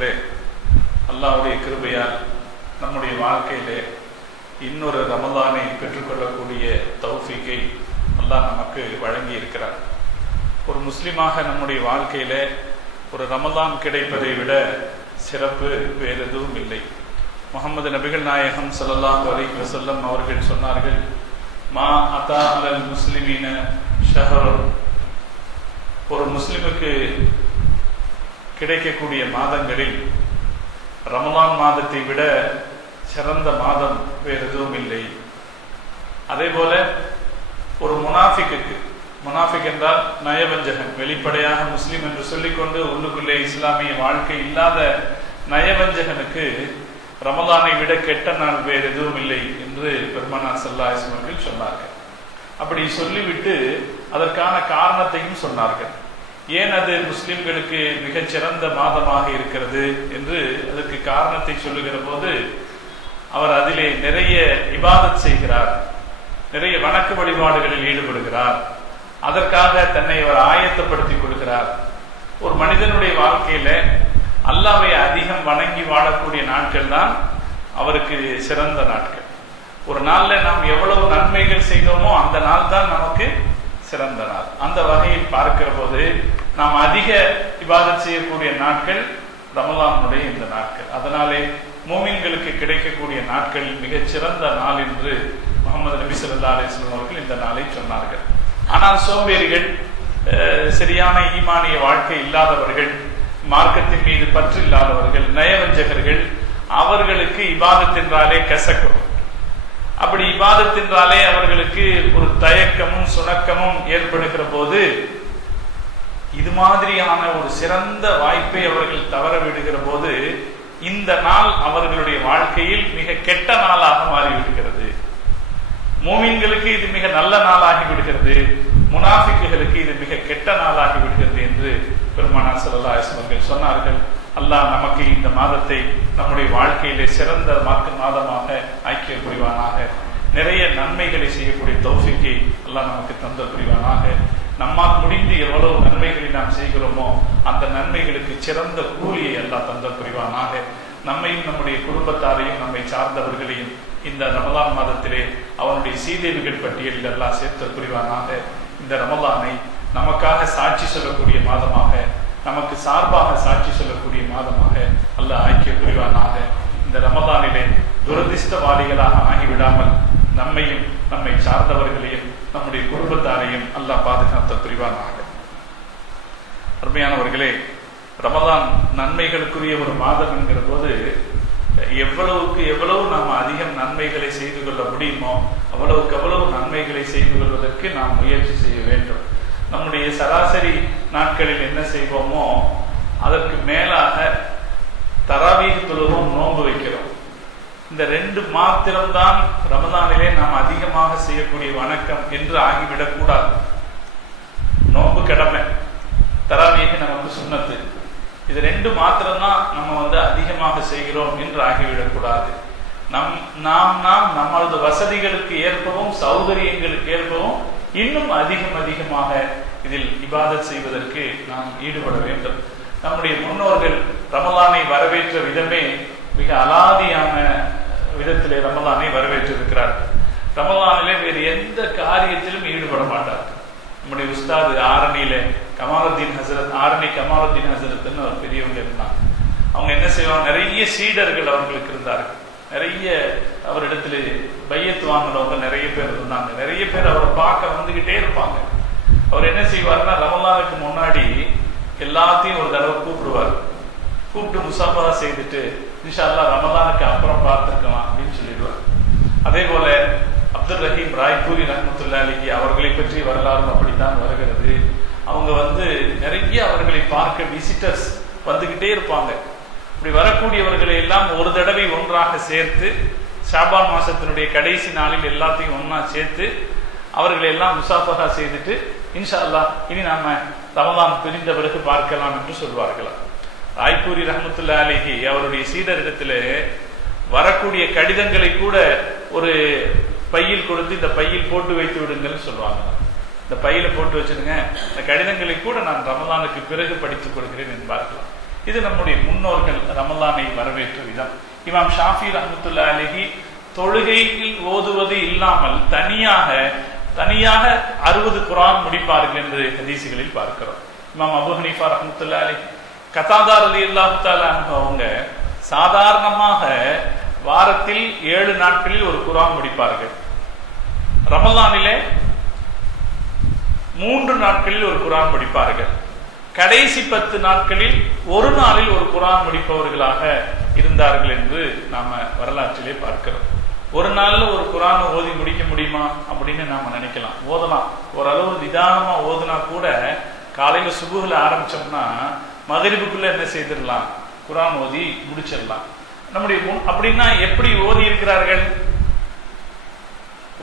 சகோதரர்களே, அல்லாஹ்வுடைய கிருபையால் நம்முடைய வாழ்க்கையிலே இன்னொரு ரமலானை பெற்றுக்கொள்ளக்கூடிய தௌஃபீக்கை அல்லாஹ் நமக்கு வழங்கி இருக்கிறார். ஒரு முஸ்லிமாக நம்முடைய வாழ்க்கையில ஒரு ரமலான் கிடைப்பதை விட சிறப்பு வேறு எதுவும் இல்லை. முஹம்மது நபிகள் நாயகம் ஸல்லல்லாஹு அலைஹி வஸல்லம் அவர்கள் சொன்னார்கள், மா அதா அலல் முஸ்லிமீன ஷஹர், ஒரு முஸ்லிமுக்கு கிடைக்கக்கூடிய மாதங்களில் ரமலான் மாதத்தை விட சிறந்த மாதம் வேறு எதுவும் இல்லை. அதே போல ஒரு முனாஃபிக் என்றால் நயவஞ்சகன், வெளிப்படையாக முஸ்லிம் என்று சொல்லிக்கொண்டு உள்ளுக்குள்ளே இஸ்லாமிய வாழ்க்கை இல்லாத நயவஞ்சகனுக்கு ரமலானை விட கெட்ட நாள் வேறு எதுவும் இல்லை என்று பெருமானார் ஸல்லல்லாஹு அலைஹி வஸல்லம் சொன்னார்கள். அப்படி சொல்லிவிட்டு அதற்கான காரணத்தையும் சொன்னார்கள். ஏன் அது முஸ்லிம்களுக்கு மிகச்சிறந்த மாதமாக இருக்கிறது என்று அதற்கு காரணத்தை சொல்லுகிற போது, அவர் அதிலே நிறைய இபாதத் செய்கிறார், நிறைய வணக்க வழிபாடுகளில் ஈடுபடுகிறார், அதற்காக தன்னை அவர் ஆயத்தப்படுத்திக் கொள்கிறார். ஒரு மனிதனுடைய வாழ்க்கையில அல்லாஹ்வை அதிகம் வணங்கி வாழக்கூடிய நாட்கள் தான் அவருக்கு சிறந்த நாட்கள். ஒரு நாள்ல நாம் எவ்வளவு நன்மைகள் செய்தோமோ அந்த நாள் தான் நமக்கு சிறந்த நாள். அந்த வகையில் பார்க்கிற போது நாம் அதிக இபாதத் செய்யக்கூடிய நாட்கள் ரமலானுடைய இந்த நாட்கள். அதனாலே மூமின்களுக்கு கிடைக்கக்கூடிய நாட்கள் மிகச் சிறந்த நாள் என்று முஹம்மது நபி ஸல்லல்லாஹு அலைஹி வஸல்லம் அவர்கள் இந்த நாளை சொன்னார்கள். ஆனால் சோம்பேறிகள், சரியான ஈமானிய வாழ்க்கை இல்லாதவர்கள், மார்க்கத்தின் மீது பற்று இல்லாதவர்கள், நயவஞ்சகர்கள், அவர்களுக்கு இபாதத் என்றாலே கசக்கும். அப்படி இபாதத் என்றாலே அவர்களுக்கு ஒரு தயக்கமும் சுணக்கமும் ஏற்படுகிற போது இது மாதிரியான ஒரு சிறந்த வாய்ப்பை அவர்கள் தவற விடுகிற போது இந்த நாள் அவர்களுடைய வாழ்க்கையில் மிக கெட்ட நாளாக மாறிவிடுகிறது. மூமின்களுக்கு இது மிக நல்ல நாளாகி விடுகிறது, முனாஃபிக்குகளுக்கு இது மிக கெட்ட நாளாகி விடுகிறது என்று பெருமானார் ஸல்லல்லாஹு அலைஹி வஸல்லம் சொன்னார்கள். அல்லாஹ் நமக்கு இந்த மாதத்தை நம்முடைய வாழ்க்கையிலே சிறந்த மாதமாக ஆக்கிய புரிவானாக. நிறைய நன்மைகளை செய்யக்கூடிய தௌஃபீக்கை அல்லாஹ் நமக்கு தந்த புரிவானாக. நம்மால் முடிந்து எவ்வளவு நன்மைகளை நாம் செய்கிறோமோ அந்த நன்மைகளுக்கு சிறந்த கூலியை அல்லாஹ் தந்த புரிவானாக. நம்மையும் நம்முடைய குடும்பத்தாரையும் நம்மை சார்ந்தவர்களையும் இந்த ரமலான் மாதத்திலே அவனுடைய சீதேவிகள் பட்டியலில் அல்லாஹ் சேர்த்த புரிவானாக. இந்த ரமலானை நமக்காக சாட்சி சொல்லக்கூடிய மாதமாக, நமக்கு சார்பாக சாட்சி சொல்லக்கூடிய மாதமாக அல்லாஹ் ஆக்கிய புரிவானாக. இந்த ரமலானிலே துரதிர்ஷ்டவாதிகளாக ஆகிவிடாமல் நம்மையும் நம்மை சார்ந்தவர்களையும் நம்முடைய குடும்பத்தாரையும் அல்லாஹ் பாதுகாத்த புரிவானாக. அருமையானவர்களே, ரமலான் நன்மைகளுக்குரிய ஒரு மாதம் என்கிற போது எவ்வளவுக்கு எவ்வளவு நாம் அதிகம் நன்மைகளை செய்து கொள்ள முடியுமோ அவ்வளவுக்கு அவ்வளவு நன்மைகளை செய்து கொள்வதற்கு நாம் முயற்சி செய்ய வேண்டும். நம்முடைய சராசரி நாட்களில் என்ன செய்வோமோ அதற்கு மேலாக தராவீஹ் தொழுவோம், நோன்பு வைக்கிறோம். இந்த ரெண்டு மாத்திரம்தான் ரமலானிலே நாம் அதிகமாக செய்யக்கூடிய வணக்கம் என்று ஆகிவிடக் கூடாது. நோன்பு கடமை, தராவீஹ் நமக்கு சுன்னத்து. இது ரெண்டு மாத்திரம்தான் நம்ம அதிகமாக செய்கிறோம் என்று ஆகிவிடக் கூடாது. நாம் நம்மளது வசதிகளுக்கு ஏற்பவும் சௌகரியங்களுக்கு ஏற்பவும் இன்னும் அதிகமாக இதில் இபாதத் செய்வதற்கு நாம் ஈடுபட வேண்டும். நம்முடைய முன்னோர்கள் ரமலானை வரவேற்ற விதமே மிக அலாதியான விதத்திலே ரமலானை வரவேற்றிருக்கிறார். ரமலானிலே வேறு எந்த காரியத்திலும் ஈடுபட மாட்டார். நம்முடைய உஸ்தாது ஆரணி கமாலுத்தீன் ஹசரத்னு ஒரு பெரியவங்க இருந்தாங்க. அவங்க என்ன செய்வாங்க, நிறைய சீடர்கள் அவர்களுக்கு இருந்தார்கள். நிறைய அவரிடத்துல பையத்து வாங்கினவங்க நிறைய பேர் இருந்தாங்க. நிறைய பேர் அவரை பார்க்க வந்துகிட்டே இருப்பாங்க. அவர் என்ன செய்வார்னா, ரமலானுக்கு முன்னாடி எல்லாத்தையும் ஒரு தடவை கூப்பிட்டு முசாஃபா செய்துட்டு இன்ஷா அல்லாஹ் ரமலானுக்கு அப்புறம் பார்த்துருக்கலாம் அப்படின்னு சொல்லிடுவார். அதே போல அப்துல் ரஹீம் ராய்பூரி ரஹ்மத்துல்லாஹி அலைஹி அவர்களை பற்றி வரலாறும் அப்படித்தான் வருகிறது. அவங்க நிறைய அவர்களை பார்க்க விசிட்டர்ஸ் வந்துகிட்டே இருப்பாங்க. இப்படி வரக்கூடியவர்களை எல்லாம் ஒரு தடவை ஒன்றாக சேர்த்து ஷாபான் மாசத்தினுடைய கடைசி நாளில் எல்லாத்தையும் ஒன்னா சேர்த்து அவர்களை எல்லாம் முசாஃபஹா செய்துட்டு இன்ஷா அல்லாஹ் இனி நாம ரமலான் பிரிந்த பிறகு பார்க்கலாம் என்று சொல்வார்களாம். ராய்பூரி ரஹ்மத்துல்லாஹி அலைஹி அவருடைய சீடரிடத்துல வரக்கூடிய கடிதங்களை கூட ஒரு பையில் கொடுத்து இந்த பையில் போட்டு வைத்து விடுங்கள்னு சொல்லுவாங்க. இந்த பையில போட்டு வச்சிருங்க, இந்த கடிதங்களை கூட நான் ரமலானுக்கு பிறகு படித்துக் கொடுக்கிறேன் என்பார்களாம். இது நம்முடைய முன்னோர்கள் ரமலானை வரவேற்ற விதம். இமாம் ஷாஃபி ரஹ்மத்துல்லாஹி அலைஹி தொழுகையில் ஓதுவது இல்லாமல் தனியாக 60 குர்ஆன் முடிப்பார்கள் என்று ஹதீஸ்களில் பார்க்கிறோம். இமாம் அபூ ஹனீஃபா ரஹ்மத்துல்லாஹி அலைஹி, கதாதா ரலியல்லாஹு தஆலா அன்ஹு அவங்க சாதாரணமாக வாரத்தில் 7 நாட்களில் ஒரு குர்ஆன் முடிப்பார்கள். ரமலானிலே 3 நாட்களில் ஒரு குர்ஆன் முடிப்பார்கள். கடைசி 10 நாட்களில் ஒரு நாளில் ஒரு குர்ஆன் முடிப்பவர்களாக இருந்தார்கள் என்று நாம வரலாற்றிலே பார்க்கிறோம். ஒரு நாள்ல ஒரு குர்ஆனை ஓதி முடிக்க முடியுமா அப்படின்னு நாம நினைக்கலாம். ஓதலாம், ஓரளவு நிதானமா ஓதுனா கூட காலையில சுபுஹ்ல ஆரம்பிச்சோம்னா மகரிபுக்குள்ள என்ன செய்திடலாம், குர்ஆன் ஓதி முடிச்சிடலாம். நம்முடைய அப்படின்னா எப்படி ஓதி இருக்கிறார்கள்?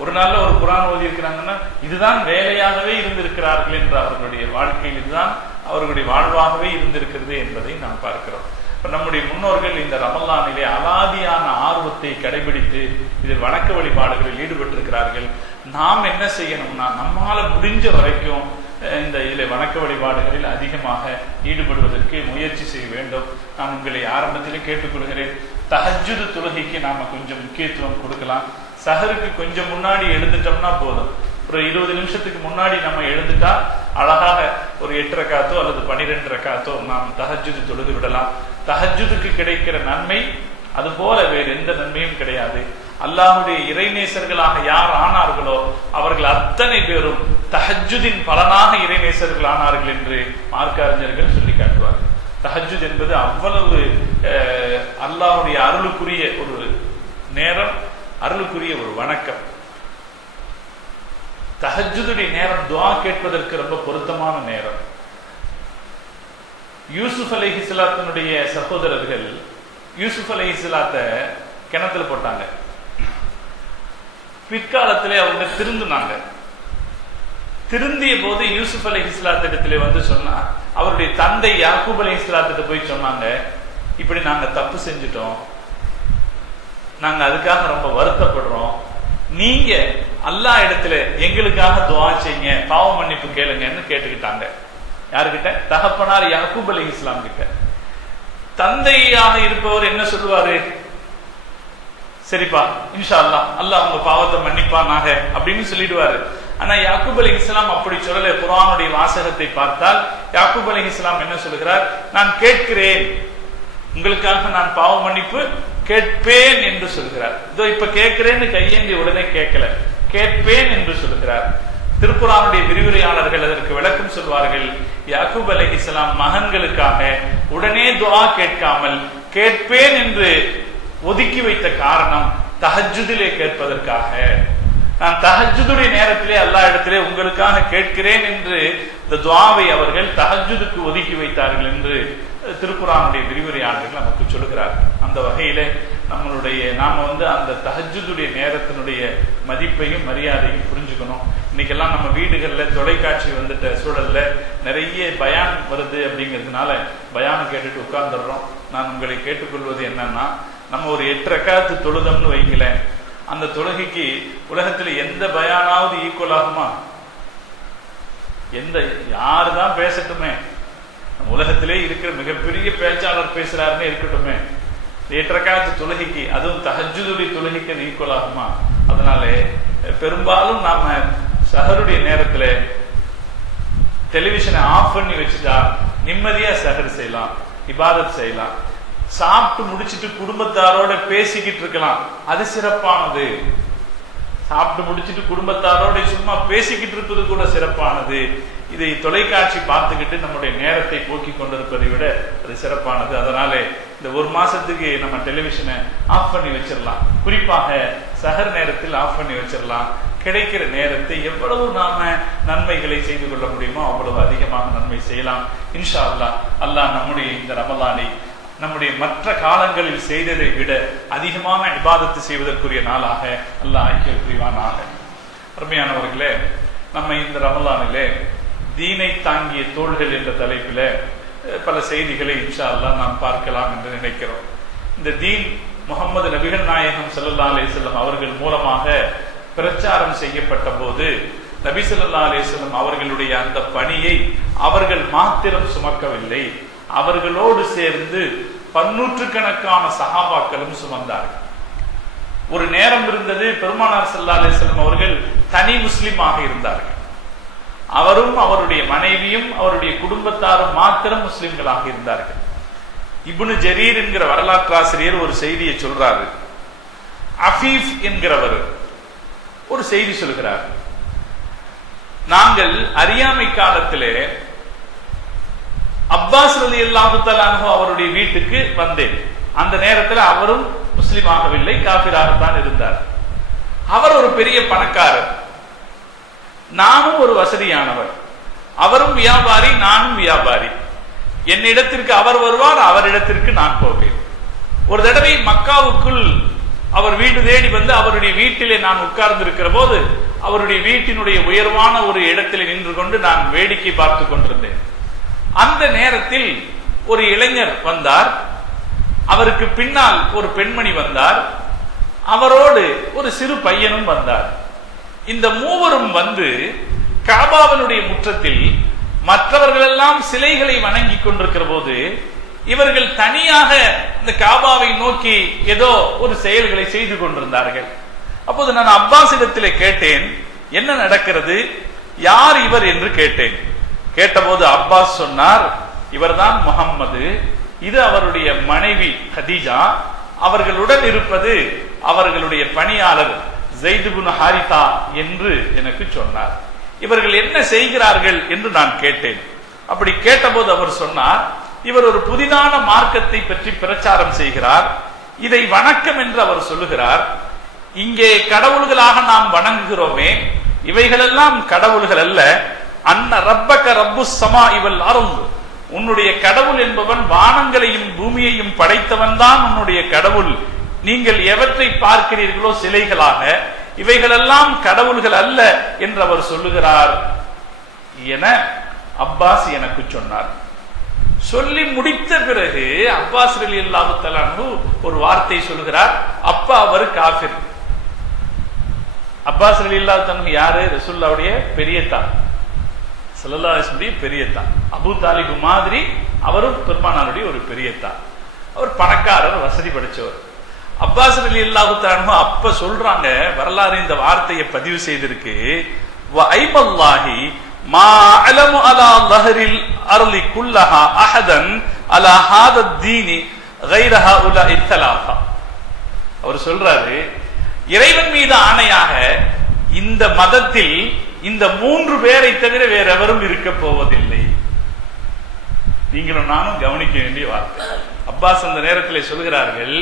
ஒரு நாள்ல ஒரு குர்ஆன் ஓதி இருக்கிறாங்கன்னா இதுதான் வேலையாகவே இருந்திருக்கிறார்கள் என்று அவர்களுடைய வாழ்க்கையில் இதுதான் அவர்களுடைய வாழ்வாகவே இருந்திருக்கிறது என்பதை நாம் பார்க்கிறோம். நம்முடைய முன்னோர்கள் இந்த ரமலானிலே அலாதியான ஆர்வத்தை கடைபிடித்து இதில் வணக்க வழிபாடுகளில் ஈடுபட்டிருக்கிறார்கள். நாம் என்ன செய்யணும்னா நம்மால முடிஞ்ச வரைக்கும் இந்த இதில் வணக்க வழிபாடுகளில் அதிகமாக ஈடுபடுவதற்கு முயற்சி செய்ய வேண்டும். நான் உங்களை ஆரம்பத்திலே கேட்டுக்கொள்கிறேன், தஹஜ்ஜுத் தொழுகைக்கு நாம கொஞ்சம் முக்கியத்துவம் கொடுக்கலாம். சஹருக்கு கொஞ்சம் முன்னாடி எழுந்துட்டோம்னா போதும். ஒரு 20 நிமிஷத்துக்கு முன்னாடி நம்ம எழுந்துட்டா அழகாக ஒரு 8 ரக்காத்தோ அல்லது 12 ரக்காத்தோ நாம் தஹஜ்ஜுத் தொழுது விடலாம். தஹஜ்ஜுதுக்கு கிடைக்கிற நன்மை அது போல வேறு எந்த நன்மையும் கிடையாது. அல்லாஹ்வுடைய இறைநேசர்களாக யார் ஆனார்களோ அவர்கள் அத்தனை பேரும் தஹஜ்ஜுதின் பலனாக இறைநேசர்கள் ஆனார்கள் என்று மார்க்க அறிஞர்கள் சொல்லி காட்டுவார்கள். தஹஜ்ஜுத் என்பது அவ்வளவு அல்லாஹ்வுடைய அருளுக்குரிய ஒரு நேரம், அருளுக்குரிய ஒரு வணக்கம். தஹஜ்ஜுதுடைய நேரம் துஆ கேட்பதற்கு ரொம்ப பொருத்தமான நேரம். யூசுப் அலைஹிஸ்ஸலாத்தினுடைய சகோதரர்கள் யூசுப் அலைஹிஸ்ஸலாத்தை கிணத்துல போட்டாங்க. பிற்காலத்திலே அவங்க திருந்தினாங்க. திருந்திய போது யூசுப் அலைஹிஸ்ஸலாத்திடத்திலே வந்து சொன்னா, அவருடைய தந்தை யாக்கூப் அலைஹிஸ்ஸலாத்திட்ட போய் சொன்னாங்க, இப்படி நாங்க தப்பு செஞ்சுட்டோம், நாங்க அதுக்காக ரொம்ப வருத்தப்படுறோம், நீங்க அல்லாஹ் இடத்துல எங்களுக்காக துஆ செய்யுங்க, பாவ மன்னிப்பு கேளுங்கன்னு கேட்டுக்கிட்டாங்க. யாருக்கிட்ட? தகப்பனார் யாக்கூப் அலைஹிஸ்ஸலாம் கிட்ட. தந்தையாக இருப்பவர் என்ன சொல்லுவாரு? சரிப்பா இன்ஷா அல்லாஹ் அல்லாஹ் உங்க பாவத்தை மன்னிப்பானாக அப்படின்னு சொல்லிடுவாரு. ஆனா யாக்கூப் அலைஹிஸ்ஸலாம் அப்படி சொல்லல. குர்ஆனுடைய வாசகத்தை பார்த்தால் யாக்கூப் அலைஹிஸ்ஸலாம் என்ன சொல்லுகிறார்? நான் கேட்கிறேன், உங்களுக்காக நான் பாவ மன்னிப்பு கேட்பேன் என்று சொல்கிறார். இதோ இப்ப கேட்கிறேன்னு கையேந்தி உடனே கேட்கல, கேட்பேன் என்று சொல்கிறார். திருக்குர்ஆனுடைய விரிவுரையாளர்கள் அதற்கு விளக்கம் சொல்வார்கள். யாக்கூப் அலைஹிஸ்ஸலாம் மகன்களுக்காக உடனே துஆ கேட்காமல் கேட்பேன் என்று ஒதுக்கி வைத்த காரணம் தஹஜ்ஜுதிலே கேட்பதற்காக. நான் தஹஜ்ஜுதுடைய நேரத்திலே அல்லாஹ் இடத்திலே உங்களுக்காக கேட்கிறேன் என்று இந்த துஆவை அவர்கள் தஹஜ்ஜுதுக்கு ஒதுக்கி வைத்தார்கள் என்று திருக்குர்ஆனுடைய விரிவுரையாளர்கள் நமக்கு சொல்லுகிறார். அந்த வகையில நாம அந்த தஹஜ்ஜுதுடைய நேரத்தினுடைய மதிப்பையும் மரியாதையும் புரிஞ்சுக்கணும். இன்னைக்கெல்லாம் நம்ம வீடுகள்ல தொலைக்காட்சி வந்துட்ட சூழல்ல நிறைய பயான் வருது அப்படிங்கிறதுனால பயானை கேட்டுட்டு உட்கார்ந்துடுறோம். நான் உங்களை கேட்டுக்கொள்வது என்னன்னா, நம்ம ஒரு 8 ரக்காத்து தொழுதம்னு வைக்கல, அந்த தொழுகைக்கு உலகத்துல எந்த பயானாவது ஈக்குவல் ஆகுமா? யாருதான் பேசட்டுமே, உலகத்திலே இருக்கிற மிகப்பெரிய பேச்சாளர் பேசுறாருன்னு இருக்கட்டுமே, 8 ரக்காத்து தொழுகைக்கு, அதுவும் தஹஜ்ஜுதுடைய தொழுகைக்கு ஈக்குவல் ஆகுமா? அதனால பெரும்பாலும் நாம சஹருடைய நேரத்துல டெலிவிஷனை ஆஃப் பண்ணி வச்சுட்டா நிம்மதியா சஹர் செய்யலாம், இபாதத் செய்யலாம். சாப்பிட்டு முடிச்சிட்டு குடும்பத்தாரோட பேசிக்கிட்டு இருக்கலாம், அது சிறப்பானது. சாப்பிட்டு முடிச்சிட்டு குடும்பத்தாரோட சும்மா பேசிக்கிட்டு இருப்பது கூட சிறப்பானது. இதை தொலைக்காட்சி பார்த்துக்கிட்டு நம்முடைய நேரத்தை போக்கி கொண்டிருப்பதை விட அது சிறப்பானது. அதனால இந்த 1 மாசத்துக்கு நம்ம டெலிவிஷனை ஆஃப் பண்ணி வச்சிடலாம். குறிப்பாக சஹர் நேரத்தில் ஆஃப் பண்ணி வச்சிடலாம். கிடைக்கிற நேரத்தை எவ்வளவு நாம நன்மைகளை செய்து கொள்ள முடியுமோ அவ்வளவு அதிகமாக நன்மை செய்யலாம். இன்ஷா அல்லாஹ் அல்லாஹ் நம்முடைய இந்த ரமலானை நம்முடைய மற்ற காலங்களில் செய்ததை விட அதிகமான இபாதத்து செய்வதற்குரிய நாளாக அல்லாஹ் ஆக்கிய புரிவானாக. அருமையானவர்களே, நம்ம இந்த ரமலானிலே தீனை தாங்கிய தோள்கள் என்ற தலைப்பில பல செய்திகளை இன்ஷா அல்லாஹ் நாம் பார்க்கலாம் என்று நினைக்கிறோம். இந்த தீன் முஹம்மது நபிகள் நாயகம் ஸல்லல்லாஹு அலைஹி வஸல்லம் அவர்கள் மூலமாக பிரச்சாரம் செய்யப்பட்ட போது நபி ஸல்லல்லாஹு அலைஹி வஸல்லம் அவர்களுடைய அந்த பணியை அவர்கள் மாத்திரம் சுமக்கவில்லை, அவர்களோடு சேர்ந்து 100கணக்கான சஹாபாக்களும் சுமந்தார்கள். ஒரு நேரம் இருந்தது, பெருமானார் ஸல்லல்லாஹு அலைஹி வஸல்லம் அவர்கள் தனி முஸ்லிமாக இருந்தார்கள். அவரும் அவருடைய மனைவியும் அவருடைய குடும்பத்தாரும் மாத்திரம் முஸ்லிம்களாக இருந்தார்கள். இப்னு ஜரீர் என்கிற வரலாற்றாசிரியர் ஒரு செய்தியை சொல்றாரு. அஃபீஃப் என்கிறவர் ஒரு செய்தி சொல்கிறார். நாங்கள் அறியாமை காலத்திலே அப்பாஸ் ரலியல்லாஹு தஆலா அன்ஹு அவருடைய வீட்டுக்கு வந்தேன். அந்த நேரத்தில் அவரும் முஸ்லிம் ஆகவில்லை, காபிராகத்தான் இருந்தார். அவர் ஒரு பெரிய பணக்காரர், நானும் ஒரு வசதியானவர். அவரும் வியாபாரி, நானும் வியாபாரி. என்னிடத்திற்கு அவர் வருவார், அவரிடத்திற்கு நான் போவேன். ஒரு தடவை மக்காவுக்குள் அவர் வீடு தேடி வந்து அவருடைய வீட்டிலே நான் உட்கார்ந்து இருக்கிற போது அவருடைய வீட்டினுடைய உயர்வான ஒரு இடத்திலே நின்று கொண்டு நான் வேடிக்கை பார்த்து கொண்டிருந்தேன். அந்த நேரத்தில் ஒரு இளைஞர் வந்தார், அவருக்கு பின்னால் ஒரு பெண்மணி வந்தார், அவரோடு ஒரு சிறு பையனும் வந்தார். இந்த மூவரும் வந்து காபாவினுடைய முற்றத்தில் மற்றவர்கள் எல்லாம் சிலைகளை வணங்கி கொண்டிருக்கிற போது இவர்கள் தனியாக இந்த காபாவை நோக்கி ஏதோ ஒரு செயல்களை செய்து கொண்டிருந்தார்கள். அப்போது நான் அப்பாஸ் இடத்திலே கேட்டேன், என்ன நடக்கிறது, யார் இவர் என்று கேட்டேன். கேட்டபோது அப்பாஸ் சொன்னார், இவர்தான் முஹம்மது, இது அவருடைய மனைவி ஹதீஜா, அவர்களுடன் இருப்பது அவர்களுடைய பணியாளர் ஸைத் இப்னு ஹாரிதா என்று எனக்கு சொன்னார். இவர்கள் என்ன செய்கிறார்கள் என்று நான் கேட்டேன். அப்படி கேட்டபோது அவர் சொன்னார், இவர் ஒரு புதிதான மார்க்கத்தை பற்றி பிரச்சாரம் செய்கிறார், இதை வணக்கம் என்று அவர் சொல்லுகிறார். இங்கே கடவுள்களாக நாம் வணங்குகிறோமே, இவைகளெல்லாம் கடவுள்கள் அல்ல. அன்ன ரப்பக ரப்புஸ் ஸமாஇ வல் அர்ض், உன்னுடைய கடவுள் என்பவன் வானங்களையும் பூமியையும் படைத்தவன் தான் உன்னுடைய கடவுள். நீங்கள் எவற்றை பார்க்கிறீர்களோ சிலைகளாக, இவைகளெல்லாம் கடவுள்கள் அல்ல என்று அவர் சொல்லுகிறார் என அப்பாஸ் எனக்கு சொன்னார். சொல்லி முடித்த பிறகு அப்பாஸ் ரலியல்லாஹு தஆலா அன்ஹு ஒரு வார்த்தை சொல்லுகிறார், அப்பா அவர் காஃபிர். அப்பாஸ் ரலியல்லாஹு தஆலா அன்ஹு யாரு? ரசூலுல்லாஹ்வுடைய பெரியத்தா, ஸல்லல்லாஹு அலைஹி வஸல்லம் பெரியத்தா. அபூ தாலிப் மாதிரி அவரும் பெருமானாருடைய ஒரு பெரியத்தா. அவர் பணக்காரர், வசதி படைச்சவர். அப்பாஸ் ரலியல்லாஹு தஆலா அன்ஹு அப்ப சொல்றாங்க, வரலாறு இந்த வார்த்தையை பதிவு செய்திருக்கு, வ ஐமல்லாஹி மா அலமு அலா லஹரில் அர்லி குல்லஹா அஹதன் அலா ஹாத தீனி கைர ஹாஉலாஇ ஸலாஸா. அவர் சொல்றாரு, இறைவன் மீது ஆணையாக இந்த மதத்தில் இந்த 3 பேரை தவிர வேற எவரும் இருக்க போவதில்லை. நீங்களும் நானும் கவனிக்க வேண்டிய வார்த்தை. அப்பாஸ் அந்த நேரத்தில் சொல்கிறார்கள்,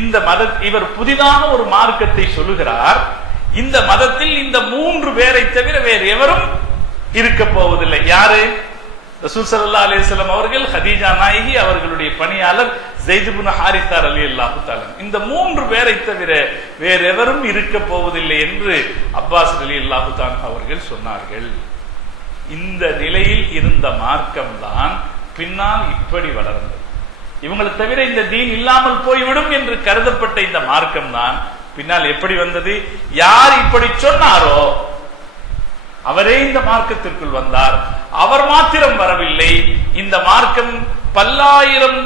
இந்த மத இவர் புதிதான ஒரு மார்க்கத்தை சொல்லுகிறார், இந்த மதத்தில் இந்த 3 பேரை தவிர வேறு எவரும் இருக்க போவதில்லை. யாரு? ரசூல் ஸல்லல்லாஹு அலைஹி வஸல்லம் அவர்கள், ஹதீஜா நாயகி, அவர்களுடைய பணியாளர் ஸைத் இப்னு ஹாரிஸா ரலியல்லாஹு தஆலா. இந்த 3 பேரை தவிர வேறு எவரும் இருக்க போவதில்லை என்று அப்பாஸ் ரலியல்லாஹு தஆலா அவர்கள் சொன்னார்கள். இந்த நிலையில் இருந்த மார்க்கம் தான் பின்னால் இப்படி வளர்ந்தது. இவங்களை தவிர இந்த தீன் இல்லாமல் போய்விடும் என்று கருதப்பட்ட இந்த மார்க்கம் தான் பின்னால் எப்படி வந்தது? யார் இப்படி சொன்னாரோ அவரே இந்த மார்க்கத்திற்குள் வந்தார். அவர் மாத்திரம் வரவில்லை, இந்த மார்க்கம் பல்லாயிரம்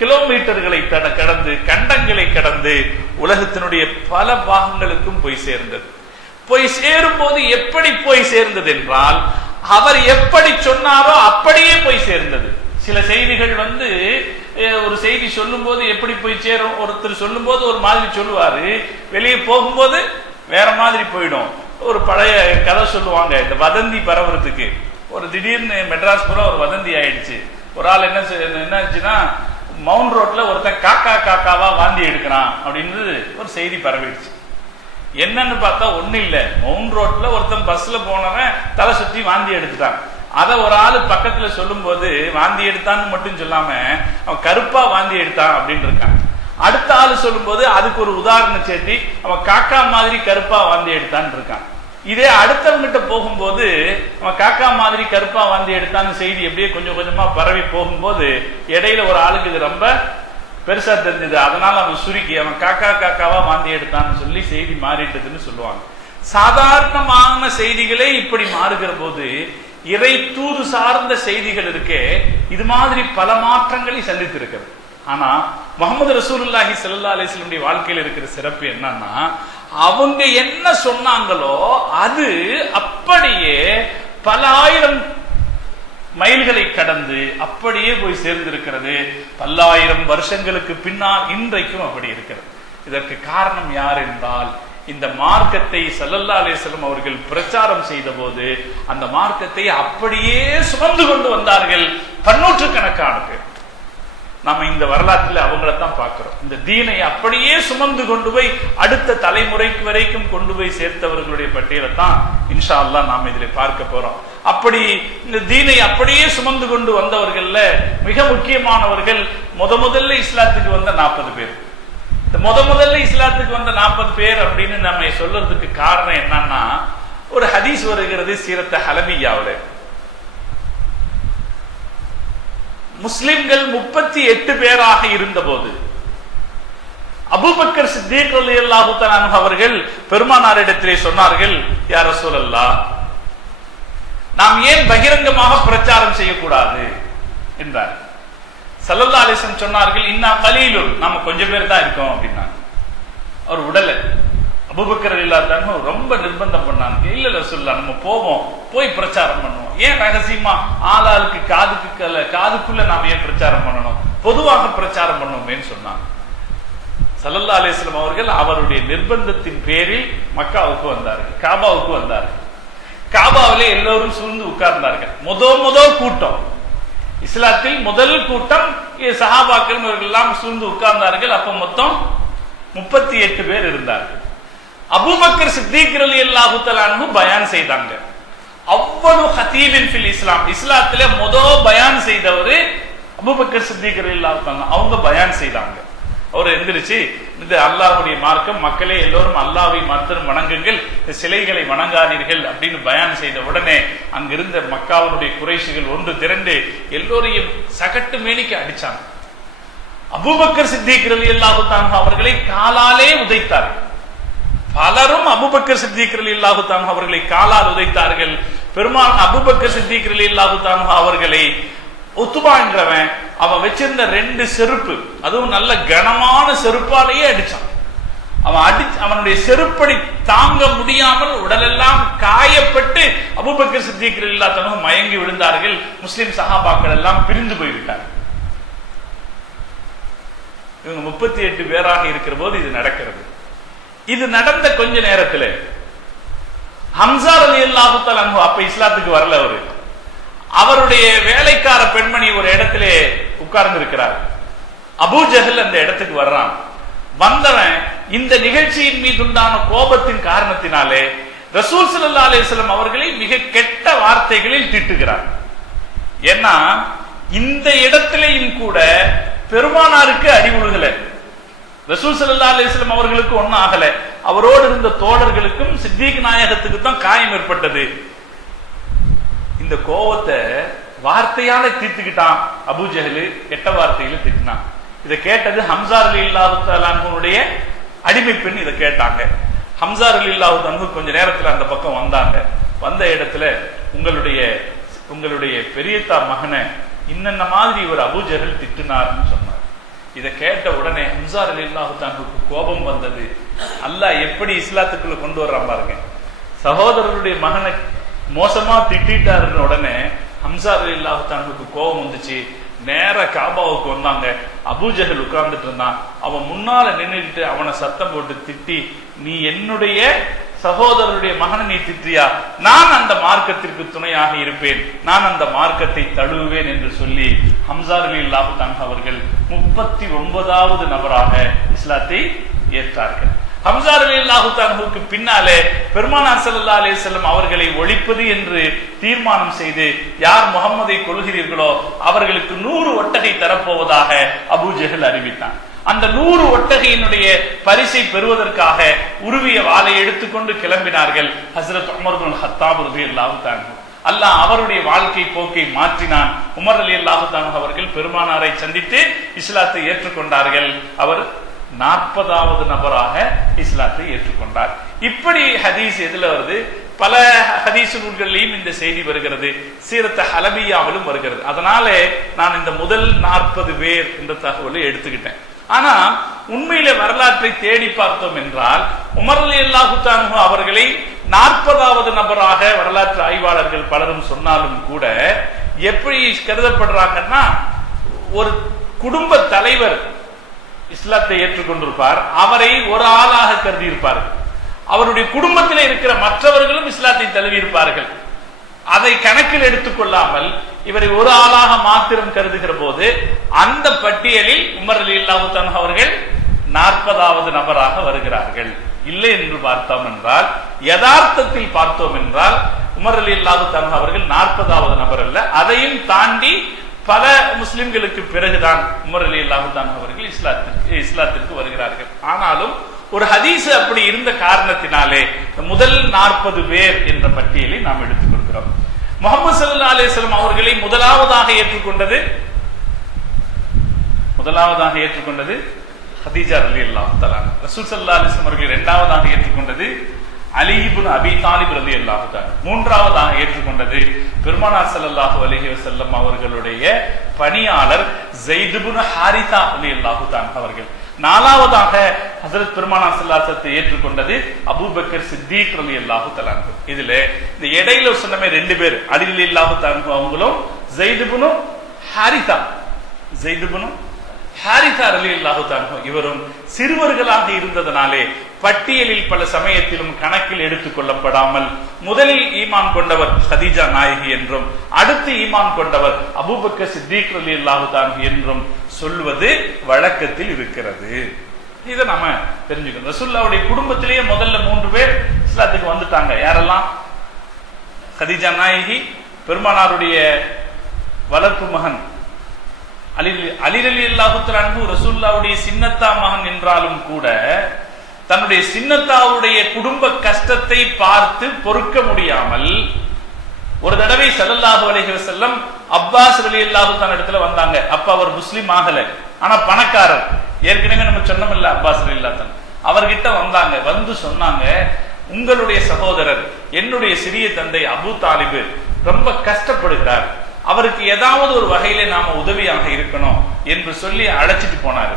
கிலோமீட்டர்களை கடந்து, கண்டங்களை கடந்து உலகத்தினுடைய பல பாகங்களுக்கும் போய் சேர்ந்தது. போய் சேரும் போது எப்படி போய் சேர்ந்தது என்றால், அவர் எப்படி சொன்னாரோ அப்படியே போய் சேர்ந்தது. சில செய்திகள் ஒரு செய்தி சொல்லும் போது எப்படி போய் சேரும், ஒருத்தர் சொல்லும் போது ஒரு மாதிரி சொல்லுவாரு, வெளியே போகும்போது வேற மாதிரி போயிடும். ஒரு பழைய கதை சொல்லுவாங்க, இந்த வதந்தி பரவுறதுக்கு. ஒரு திடீர்னு மெட்ராஸ் பூரா ஒரு வதந்தி ஆயிடுச்சு. ஒரு ஆள் என்ன ஆச்சுன்னா, மவுண்ட் ரோட்ல ஒருத்தன் காக்கா காக்காவா வாந்தி எடுக்கிறான் அப்படின்னு ஒரு செய்தி பரவிடுச்சு. என்னன்னு பார்த்தா ஒண்ணு இல்ல, மவுண்ட் ரோட்ல ஒருத்தன் பஸ்ல போனவன் தலை சுத்தி வாந்தி எடுத்துட்டான். அத ஒரு ஆளு பக்கத்துல சொல்லும் போது வாந்தி எடுத்தான்னு மட்டும் சொல்லாம அவன் கருப்பா வாந்தி எடுத்தான் அப்படின்னு இருக்கான். அடுத்த ஆளு சொல்லும் போது அதுக்கு ஒரு உதாரணம் சேர்த்தி அவன் காக்கா மாதிரி கருப்பா வாந்தி எடுத்தான்னு இருக்கான். இதே அடுத்தவங்கிட்ட போகும்போது அவன் காக்கா மாதிரி கருப்பா வாந்தி எடுத்தான்னு செய்தி எப்படியே கொஞ்சம் கொஞ்சமா பரவி போகும்போது இடையில ஒரு ஆளுக்கு இது ரொம்ப பெருசா தெரிஞ்சது. அதனால அவன் சுருக்கி அவன் காக்கா காக்காவா வாந்தி எடுத்தான்னு சொல்லி செய்தி மாறிட்டதுன்னு சொல்லுவாங்க. சாதாரணமான செய்திகளே இப்படி மாறுகிற போது இறை தூது சார்ந்த செய்திகள் இருக்கே, இது மாதிரி பல மாற்றங்களை சந்தித்திருக்கிறது. ஆனா முஹம்மது ரசூலுல்லாஹி ஸல்லல்லாஹு அலைஹி வஸல்லம் வாழ்க்கையில் இருக்கிற சிறப்பு என்னன்னா, அவங்க என்ன சொன்னாங்களோ அது அப்படியே பல ஆயிரம் மைல்களை கடந்து அப்படியே போய் சேர்ந்திருக்கிறது. பல்லாயிரம் வருஷங்களுக்கு பின்னால் இன்றைக்கும் அப்படி இருக்கிறது. இதற்கு காரணம் யார் என்றால், இந்த மார்க்கத்தை ஸல்லல்லாஹு அலைஹி வஸல்லம் அவர்கள் பிரச்சாரம் செய்த போது அந்த மார்க்கத்தை அப்படியே சுமந்து கொண்டு வந்தார்கள் பன்னூற்றுக்கணக்கான பேர். நாம இந்த வரலாற்றில் அவங்கள தான் பார்க்கிறோம். இந்த தீனை அப்படியே சுமந்து கொண்டு போய் அடுத்த தலைமுறைக்கு வரைக்கும் கொண்டு போய் சேர்த்தவர்களுடைய பட்டியலை தான் இன்ஷா அல்லாஹ் நாம இதில் பார்க்க போறோம். அப்படி இந்த தீனை அப்படியே சுமந்து கொண்டு வந்தவர்கள்ல மிக முக்கியமானவர்கள் முதல்ல இஸ்லாத்துக்கு வந்த 40 பேர். இந்த முதல்ல இஸ்லாத்துக்கு வந்த 40 பேர் அப்படின்னு நம்ம சொல்றதுக்கு காரணம் என்னன்னா, ஒரு ஹதீஸ் வருகிறது சீரத் ஹலபியாவுல. முஸ்லிம்கள் 38 பேராக இருந்த போது அபூபக்கர் சித்தீக் ரலியல்லாஹு தஆலா அன்ஹு அவர்கள் பெருமானாரிடத்திலே சொன்னார்கள், யா ரசூலல்லாஹ், நாம் ஏன் பகிரங்கமாக பிரச்சாரம் செய்யக்கூடாது என்றார். ஸல்லல்லாஹு அலைஹி வஸல்லம் சொன்னார்கள், இன்னா கலீலுன், நாம கொஞ்சம் பேர் தான் இருக்கோம் அப்படின்னாங்க. அவர் உடலை அபூபக்கர் ரலியல்லாஹு அன்ஹு ரொம்ப நிர்பந்தம் பண்ணாங்க. இல்ல ரசூலுல்லாஹ், நம்ம போவோம், போய் பிரச்சாரம் பண்ணுவோம். ஏன் ரகசியமா ஆளாளுக்கு காதுக்குள்ள நாம ஏன் பிரச்சாரம் பண்ணணும், பொதுவாக பிரச்சாரம் பண்ணுவோமேன்னு சொன்னாங்க. ஸல்லல்லாஹு அலைஹி வஸல்லம் அவர்கள் அவருடைய நிர்பந்தத்தின் பேரில் மக்காவுக்கு வந்தார்கள், காபாவுக்கு வந்தார்கள். காபாவிலே எல்லோரும் சூழ்ந்து உட்கார்ந்தார்கள். முதல் கூட்டம், இஸ்லாத்தில் முதல் கூட்டம் சஹாபாக்கள் இவர்கள் எல்லாம் சூழ்ந்து உட்கார்ந்தார்கள். அப்ப மொத்தம் 38 பேர் இருந்தார்கள். அபூபக்கர் சித்தீக் ரலியல்லாஹு தஆலா அன்ஹு பயான் செய்தாங்க. அவ்வளவு ஹதீபின் ஃபில் இஸ்லாம், இஸ்லாத்திலே பயான் செய்தவர் அபூபக்கர் சித்தீக் ரலியல்லாஹு தஆலா. அவங்க பயான் செய்தாங்க. அவர் எந்திரிச்சு, இந்த அல்லாஹ்வுடைய மார்க்கம், மக்களே எல்லோரும் அல்லாஹ்வை மாத்திரம் வணங்குங்கள், சிலைகளை வணங்காதீர்கள் அப்படின்னு பயான் செய்த உடனே அங்கிருந்த மக்காவுடைய குறைஷிகள் ஒன்று திரண்டு எல்லோரையும் சகட்டு மேனிக்கு அடிச்சாங்க. அபூபக்கர் சித்தீக் ரலியல்லாஹு தஆலா அவர்களை காலாலே உதைத்தார்கள். பலரும் அபூபக்கர் சித்தீக் ரலியல்லாஹு தஆலா அவர்களை காலால் உதைத்தார்கள். பெருமாள் அபூபக்கர் சித்தீக் ரலியல்லாஹு தஆலா அவர்களை உத்துபா என்றவன் அவன் வச்சிருந்த 2 செருப்பு, அதுவும் நல்ல கனமான செருப்பாலேயே அடிச்சான். அவனுடைய செருப்படி தாங்க முடியாமல் உடலெல்லாம் காயப்பட்டு அபூபக்கர் சித்தீக் ரலியல்லாஹு தஆலா மயங்கி விழுந்தார்கள். முஸ்லிம் சஹாபாக்கள் எல்லாம் பிரிந்து போய்விட்டார்கள். இவங்க 38 பேராக இருக்கிற போது இது நடக்கிறது. இது நடந்த கொஞ்ச நேரத்தில் ஹம்சா ரலியல்லாஹு தஆலா அன்ஹு, அப்ப இஸ்லாத்துக்கு வரல அவரு, அவருடைய வேலைக்கார பெண்மணி ஒரு இடத்திலே உட்கார்ந்து இருக்கிறார். அபூ ஜஹல் அந்த இடத்துக்கு வர்றான். வந்தவன் இந்த நிகழ்ச்சியின் மீது உண்டான கோபத்தின் காரணத்தினாலே ரசூல் ஸல்லல்லாஹு அலைஹி வஸல்லம் அவர்களை மிக கெட்ட வார்த்தைகளில் திட்டுகிறார். ஏன்னா இந்த இடத்திலேயும் கூட பெருமானாருக்கு அடி உழுகல, ரசூல் ஸல்லல்லாஹு அலைஹி வஸல்லம் அவர்களுக்கு ஒன்னும் ஆகல, அவரோடு இருந்த தோழர்களுக்கும் சித்தீக் நாயகத்துக்கு தான் காயம் ஏற்பட்டது. இந்த கோவத்தை வார்த்தையால தீர்த்துக்கிட்டான் அபூ ஜஹல், கெட்ட வார்த்தையில திட்டினான். இதை கேட்டது ஹம்சா ரலியல்லாஹு தஆலா அன்ஹுடைய அடிமை பெண் இதை கேட்டாங்க. ஹம்சா ரலியல்லாஹு அன்ஹு கொஞ்ச நேரத்துல அந்த பக்கம் வந்தாங்க. வந்த இடத்துல உங்களுடைய பெரியத்தா மகனை இன்னென்ன மாதிரி ஒரு அபூ ஜஹல் திட்டினார்னு சொன்னார். இதை கேட்ட உடனே ஹம்சா ரலியல்லாஹு அன்ஹுக்கு கோபம் வந்தது. அல்லாஹ் எப்படி இஸ்லாத்துக்குள்ள கொண்டு வர்றான் பாருங்க. சகோதரருடைய மகனை மோசமா திட்டாருன்னு உடனே ஹம்சா ரலியல்லாஹு அன்ஹுக்கு கோபம் வந்துச்சு. நேர காபாவுக்கு வந்தாங்க. அபூ ஜஹல் உட்கார்ந்துட்டு இருந்தான். அவன் முன்னால நின்றுட்டு அவனை சத்தம் போட்டு திட்டி, நீ என்னுடைய சகோதரருடைய மகனை நீ திட்டியா, நான் அந்த மார்க்கத்திற்கு துணையாக இருப்பேன், நான் அந்த மார்க்கத்தை தழுவுவேன் என்று சொல்லி ஹம்சா ரலியல்லாஹு அன்ஹு அவர்கள் 39வது நபராக இஸ்லாத்தை ஏற்றார்கள். ஹம்சா ரலியல்லாஹு அன்ஹுக்கு பின்னாலே பெருமானார் ஸல்லல்லாஹு அலைஹி வஸல்லம் அவர்களை ஒழிப்பது என்று தீர்மானம் செய்து, யார் முஹம்மதை கொல்கிறீர்களோ அவர்களுக்கு 100 ஒட்டகை தரப்போவதாக அபூ ஜஹல் அறிவித்தான். அந்த 100 ஒட்டகையினுடைய பரிசை பெறுவதற்காக உருவிய வாளை எடுத்துக்கொண்டு கிளம்பினார்கள் ஹஸ்ரத் உமர் இப்னு ஹத்தாப் ரலியல்லாஹு அன்ஹு. அல்லாஹ் அவருடைய வாழ்க்கை போக்கை மாற்றினான். உமர் ரலியல்லாஹு அன்ஹு அவர்கள் பெருமானாரை சந்தித்து இஸ்லாத்தை ஏற்றுக்கொண்டார்கள். அவர் 40வது நபராக இஸ்லாத்தை ஏற்றுக்கொண்டார். இப்படி ஹதீஸ் எதுல வருது? பல ஹதீஸ் நூல்களிலும் இந்த செய்தி வருகிறது, சீரத் ஹலபியாவிலும் வருகிறது. அதனாலே நான் இந்த முதல் 40 பேர் என்ற தகவலை எடுத்துக்கிட்டேன். ஆனா உண்மையில வரலாற்றை தேடி பார்த்தோம் என்றால் உமர் ரலியல்லாஹு தஆலா அவர்களை 40வது நபராக வரலாற்று ஆய்வாளர்கள் பலரும் சொன்னாலும் கூட எப்படி கருதப்படுறாங்கன்னா, ஒரு குடும்ப தலைவர் இஸ்லாத்தை ஏற்றுக்கொண்டிருப்பார், அவரை ஒரு ஆளாக கருதி இருப்பார். அவருடைய குடும்பத்தில் இருக்கிற மற்றவர்களும் இஸ்லாத்தை தழுவி இருப்பார்கள். அதை கணக்கில் எடுத்துக்கொள்ளாமல் இவரை ஒரு ஆளாக மாத்திரம் கருதுகிற போது அந்த பட்டியலில் உமர் ரலியல்லாஹு தஆலா அவர்கள் 40வது நபராக வருகிறார்கள். இல்லை என்று பார்த்தோம் என்றால், யதார்த்தத்தில் பார்த்தோம் என்றால் உமர் ரலியல்லாஹு தஆலா அவர்கள் 40வது நபர் அல்ல. அதையும் தாண்டி பல முஸ்லிம்களுக்கு பிறகுதான் உமர் ரலியல்லாஹு தஆலா அவர்கள் இஸ்லாத்திற்கு வருகிறார்கள். ஆனாலும் ஒரு ஹதீஸ் அப்படி இருந்த காரணத்தினாலே முதல் 40 பேர் என்ற பட்டியலை நாம் எடுத்துக் கொள்கிறோம். முஹம்மது ஸல்லல்லாஹு அலைஹி வஸல்லம் அவர்களை முதலாவதாக ஏற்றுக்கொண்டது ஹதீஜா ரலியல்லாஹு தஆலா. ரசூல் ஸல்லல்லாஹு அலைஹி வஸல்லம் அவர்களை இரண்டாவதாக ஏற்றுக்கொண்டது அலி இப்னு அபி தாலிப் ரலியல்லாஹு தஆலா. மூன்றாவதாக ஏற்றுக்கொண்டது பெருமானார் ஸல்லல்லாஹு அலைஹி வஸல்லம் அவர்களுடைய பணியாளர் ஸைத் இப்னு ஹாரிஸா ரலியல்லாஹு தஆலா அவர்கள். நாலாவதாக ஹஜ்ரத் பெருமானார் ஸல்லல்லாஹு அலைஹி வஸல்லம் ஏற்றுக்கொண்டது அபூபக்கர் சித்தீக் ரலியல்லாஹு தஆலா. இதுல இந்த இடையில சொன்னமே 2 பேர் அலி ரலியல்லாஹு தஆலா அவங்களும் ஸைத் இப்னு ஹாரிஸா ரலியல்லாஹு தஆலா இவரும் சிறுவர்களாக இருந்ததனாலே பட்டியலில் பல சமயத்திலும் கணக்கில் எடுத்துக் கொள்ளப்படாமல் முதலில் ஈமான் கொண்டவர் ஹதீஜா நாயகி என்றும் அடுத்து ஈமான் கொண்டவர் அபூபக்கர் சித்தீக் ரலியல்லாஹு தஆலா என்றும் சொல்வது வழக்கத்தில் இருக்கிறது. இதை நாம தெரிஞ்சுக்கணும். ரசூலுல்லாஹ்வுடைய குடும்பத்திலேயே முதல்ல 3 பேர் இஸ்லாத்துக்கு வந்துட்டாங்க. யாரெல்லாம்? ஹதீஜா நாயகி, பெருமானாருடைய வளர்ப்பு மகன் அலி ரலியல்லாஹு தஆலா அன்ஹு ரசூலுல்லாஹ்வுடைய சின்னத்தா மகன் என்றாலும் கூட தன்னுடைய சின்னத்தாவுடைய குடும்ப கஷ்டத்தை பார்த்து பொறுக்க முடியாமல் ஒரு தடவை ஸல்லல்லாஹு அலைஹி வஸல்லம் அப்பாஸ் ரலியல்லாஹு தஆலா இடத்துல வந்தாங்க. அப்ப அவர் முஸ்லிம் ஆகல, ஆனா பணக்காரர். ஏற்கனவே நம்ம சொன்னோம்ல அப்பாஸ் ரலியல்லாஹு தஆலா அவர்கிட்ட வந்தாங்க. வந்து சொன்னாங்க, உங்களுடைய சகோதரர் என்னுடைய சிறிய தந்தை அபூ தாலிப் ரொம்ப கஷ்டப்படுகிறார், அவருக்கு ஏதாவது ஒரு வகையில நாம உதவியாக இருக்கணும் என்று சொல்லி அழைச்சிட்டு போனாரு.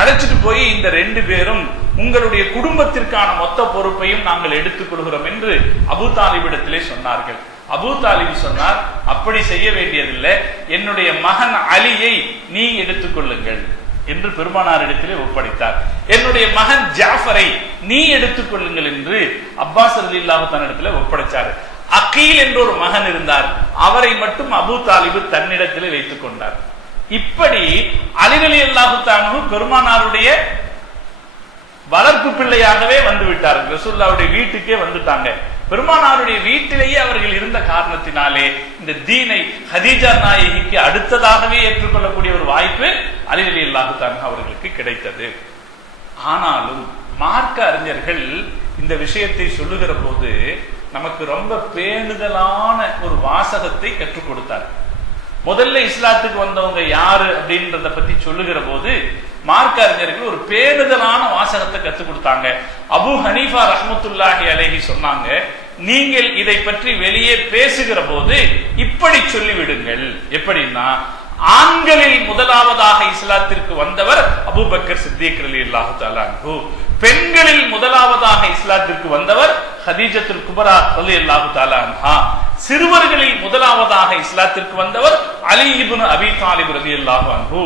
அழைச்சிட்டு போய் இந்த 2 பேரும் உங்களுடைய குடும்பத்திற்கான மொத்த பொறுப்பையும் நாங்கள் எடுத்துக் கொள்கிறோம் என்று அபூ தாலிபிடத்திலே சொன்னார்கள். அபூ தாலிப் சொன்னார், அப்படி செய்ய வேண்டியதில்லை, என்னுடைய மகன் அலியை நீ எடுத்துக்கொள்ளுங்கள் என்று பெருமானார் இடத்திலே ஒப்படைத்தார். என்னுடைய மகன் ஜாஃபரை நீ எடுத்துக் கொள்ளுங்கள் என்று அப்பாஸ் ரலியல்லாஹு தஆலா இடத்திலே ஒப்படைச்சார். அகீல் என்ற ஒரு மகன் இருந்தார், அவரை மட்டும் அபூ தாலிப் தன்னிடத்திலே வைத்துக் கொண்டார். இப்படி அலி ரலியல்லாஹு தஆலா பெருமானாருடைய வளர்ப்பு பிள்ளையாகவே வந்து விட்டார்கள். ரசூலுல்லாஹ்வுடைய வீட்டுக்கே வந்துட்டாங்க. பெருமானாருடைய வீட்டிலேயே அவர்கள் இருந்த காரணத்தினாலே இந்த தீனை ஹதீஜா நாயகிக்கு அடுத்ததாகவே ஏற்றுக்கொள்ளக்கூடிய ஒரு வாய்ப்பு அலி ரலியல்லாஹு தஆலா அவர்களுக்கு கிடைத்தது. ஆனாலும் மார்க்க அறிஞர்கள் இந்த விஷயத்தை சொல்லுகிற போது நமக்கு ரொம்ப பேணுதலான ஒரு வாசகத்தை கற்றுக் கொடுத்தார். முதல்ல இஸ்லாத்துக்கு வந்தவங்க யாரு அப்படின்றத பத்தி சொல்லுகிற போது மார்க்க அறிஞர்கள் ஒரு பேணுதலான வாசகத்தை கற்றுக் கொடுத்தாங்க. அபூ ஹனீஃபா ரஹ்மத்துல்லாஹி அலைஹி சொன்னாங்க, நீங்கள் இதை பற்றி வெளியே பேசுகிற போது இப்படி சொல்லிவிடுங்கள். எப்படின்னா, ஆண்களில் முதலாவதாக இஸ்லாத்திற்கு வந்தவர் அபூபக்கர் சித்தீக் ரலியல்லாஹு தஆலா அன்ஹு, பெண்களில் முதலாவதாக இஸ்லாத்திற்கு வந்தவர் ஹதீஜத்துல் குப்ரா ரலியல்லாஹு தஆலா அன்ஹா, சிறுவர்களில் முதலாவதாக இஸ்லாத்திற்கு வந்தவர் அலி இப்னு அபி தாலிப் ரலியல்லாஹு அன்ஹு,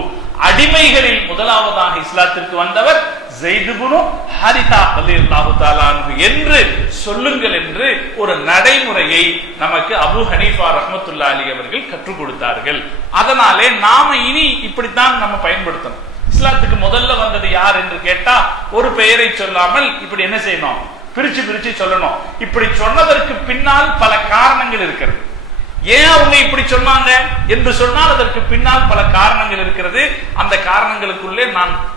அடிமைகளில் முதலாவதாக இஸ்லாத்திற்கு வந்தவர் ஸைத் இப்னு ஹாரிஸா ரலியல்லாஹு தஆலா அன்ஹு என்று சொல்லுங்கள் என்று ஒரு நடைமுறையை நமக்கு அபூ ஹனீஃபா ரஹ்மத்துல்லாஹி அலைஹி அவர்கள் கற்றுக் கொடுத்தார்கள். அதனாலே நாம இனி இப்படித்தான் நம்ம பயன்படுத்தணும். இஸ்லாத்துக்கு முதல்ல வந்தது யார் என்று கேட்டா ஒரு பெயரை சொல்லாமல் இப்படி என்ன செய்யணும், பிரிச்சு சொல்லணும். இப்படி சொன்னதற்கு பின்னால் பல காரணங்கள் இருக்கிறது. ஏன் அவங்க இப்படி சொன்னாங்க என்று சொன்னால் அதற்கு பின்னால் பல காரணங்கள் இருக்கிறது. அந்த காரணங்களுக்குள்ளே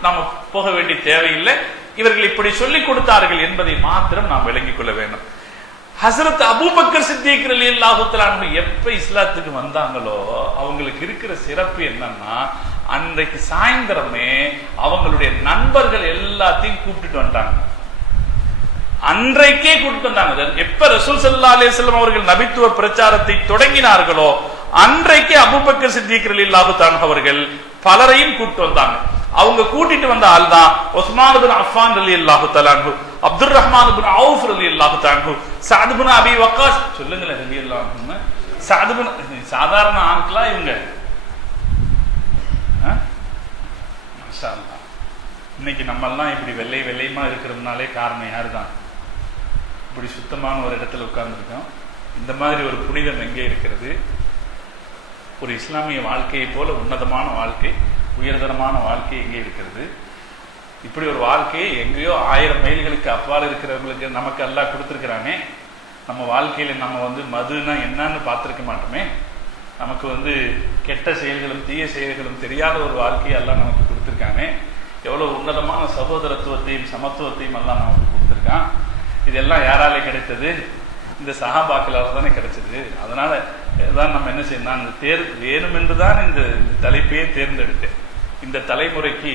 நாம போக வேண்டிய தேவையில்லை. இவர்கள் இப்படி சொல்லிக் கொடுத்தார்கள் என்பதை மாத்திரம் நாம் விளங்கிக் கொள்ள வேண்டும். ஹசரத் அபூபக்கர் சித்திக் ரலியல்லாஹு தஆலா அன்ஹு எப்ப இஸ்லாத்துக்கு வந்தாங்களோ அவங்களுக்கு இருக்கிற சிறப்பு என்னன்னா, அன்றைக்கு சாயந்தரமே அவங்களுடைய நண்பர்கள் எல்லாத்தையும் கூப்பிட்டுட்டு வந்துட்டாங்க. அன்றைக்கே கூட்டிட்டு வந்தாங்க. எப்ப ரசூல் ஸல்லல்லாஹு அலைஹி வஸல்லம் அவர்கள் நபித்துவ பிரச்சாரத்தை தொடங்கினார்களோ அன்றைக்கே அபூபக்கர் சித்திக் ரலியல்லாஹு தஆலா அவர்கள் பலரையும் கூட்டிட்டு வந்தாங்க. அவங்க கூட்டிட்டு வந்த ஆள் தான் உஸ்மான் இப்னு அஃபான் ரலியல்லாஹு தஆலா அன்ஹு, அப்துர் ரஹ்மான் இப்னு அவுஃப் ரலியல்லாஹு தஆலா அன்ஹு, சஅத் இப்னு அபி வக்காஸ். சொல்லுங்களேன் ரலியல்லாஹு அன்ஹு. சஅத் இப்னு சாதாரண ஆட்களா இவங்க? மாஷா அல்லாஹ். இன்னைக்கு நம்ம எல்லாம் இப்படி வெள்ளை வெள்ளையமா இருக்கிறதுனாலே காரணம் யாரு தான்? இப்படி சுத்தமான ஒரு இடத்துல உட்கார்ந்துருக்கோம். இந்த மாதிரி ஒரு புனிதம் எங்கே இருக்கிறது? ஒரு இஸ்லாமிய வாழ்க்கையை போல உன்னதமான வாழ்க்கை, உயர்தரமான வாழ்க்கை எங்கே இருக்கிறது? இப்படி ஒரு வாழ்க்கையை எங்கேயோ 1000 மைல்களுக்கு அப்பால் இருக்கிறவங்களுக்கு நமக்கு அல்லாஹ் கொடுத்துருக்கிறானே. நம்ம வாழ்க்கையில நம்ம மதுனா என்னன்னு பார்த்திருக்க மாட்டோமே. நமக்கு கெட்ட செயல்களும் தீய செயல்களும் தெரியாத ஒரு வாழ்க்கையை எல்லாம் நமக்கு கொடுத்துருக்கானே. எவ்வளவு உன்னதமான சகோதரத்துவத்தையும் சமத்துவத்தையும் எல்லாம் நமக்கு கொடுத்துருக்கான். இதெல்லாம் யாராலே கிடைத்தது? இந்த சஹாபாக்களால் தானே கிடைச்சது. அதனால தான் நம்ம என்ன செய்யணும், நான் வேணுமென்று தான் இந்த தலைப்பையே தேர்ந்தெடுத்தேன். இந்த தலைமுறைக்கு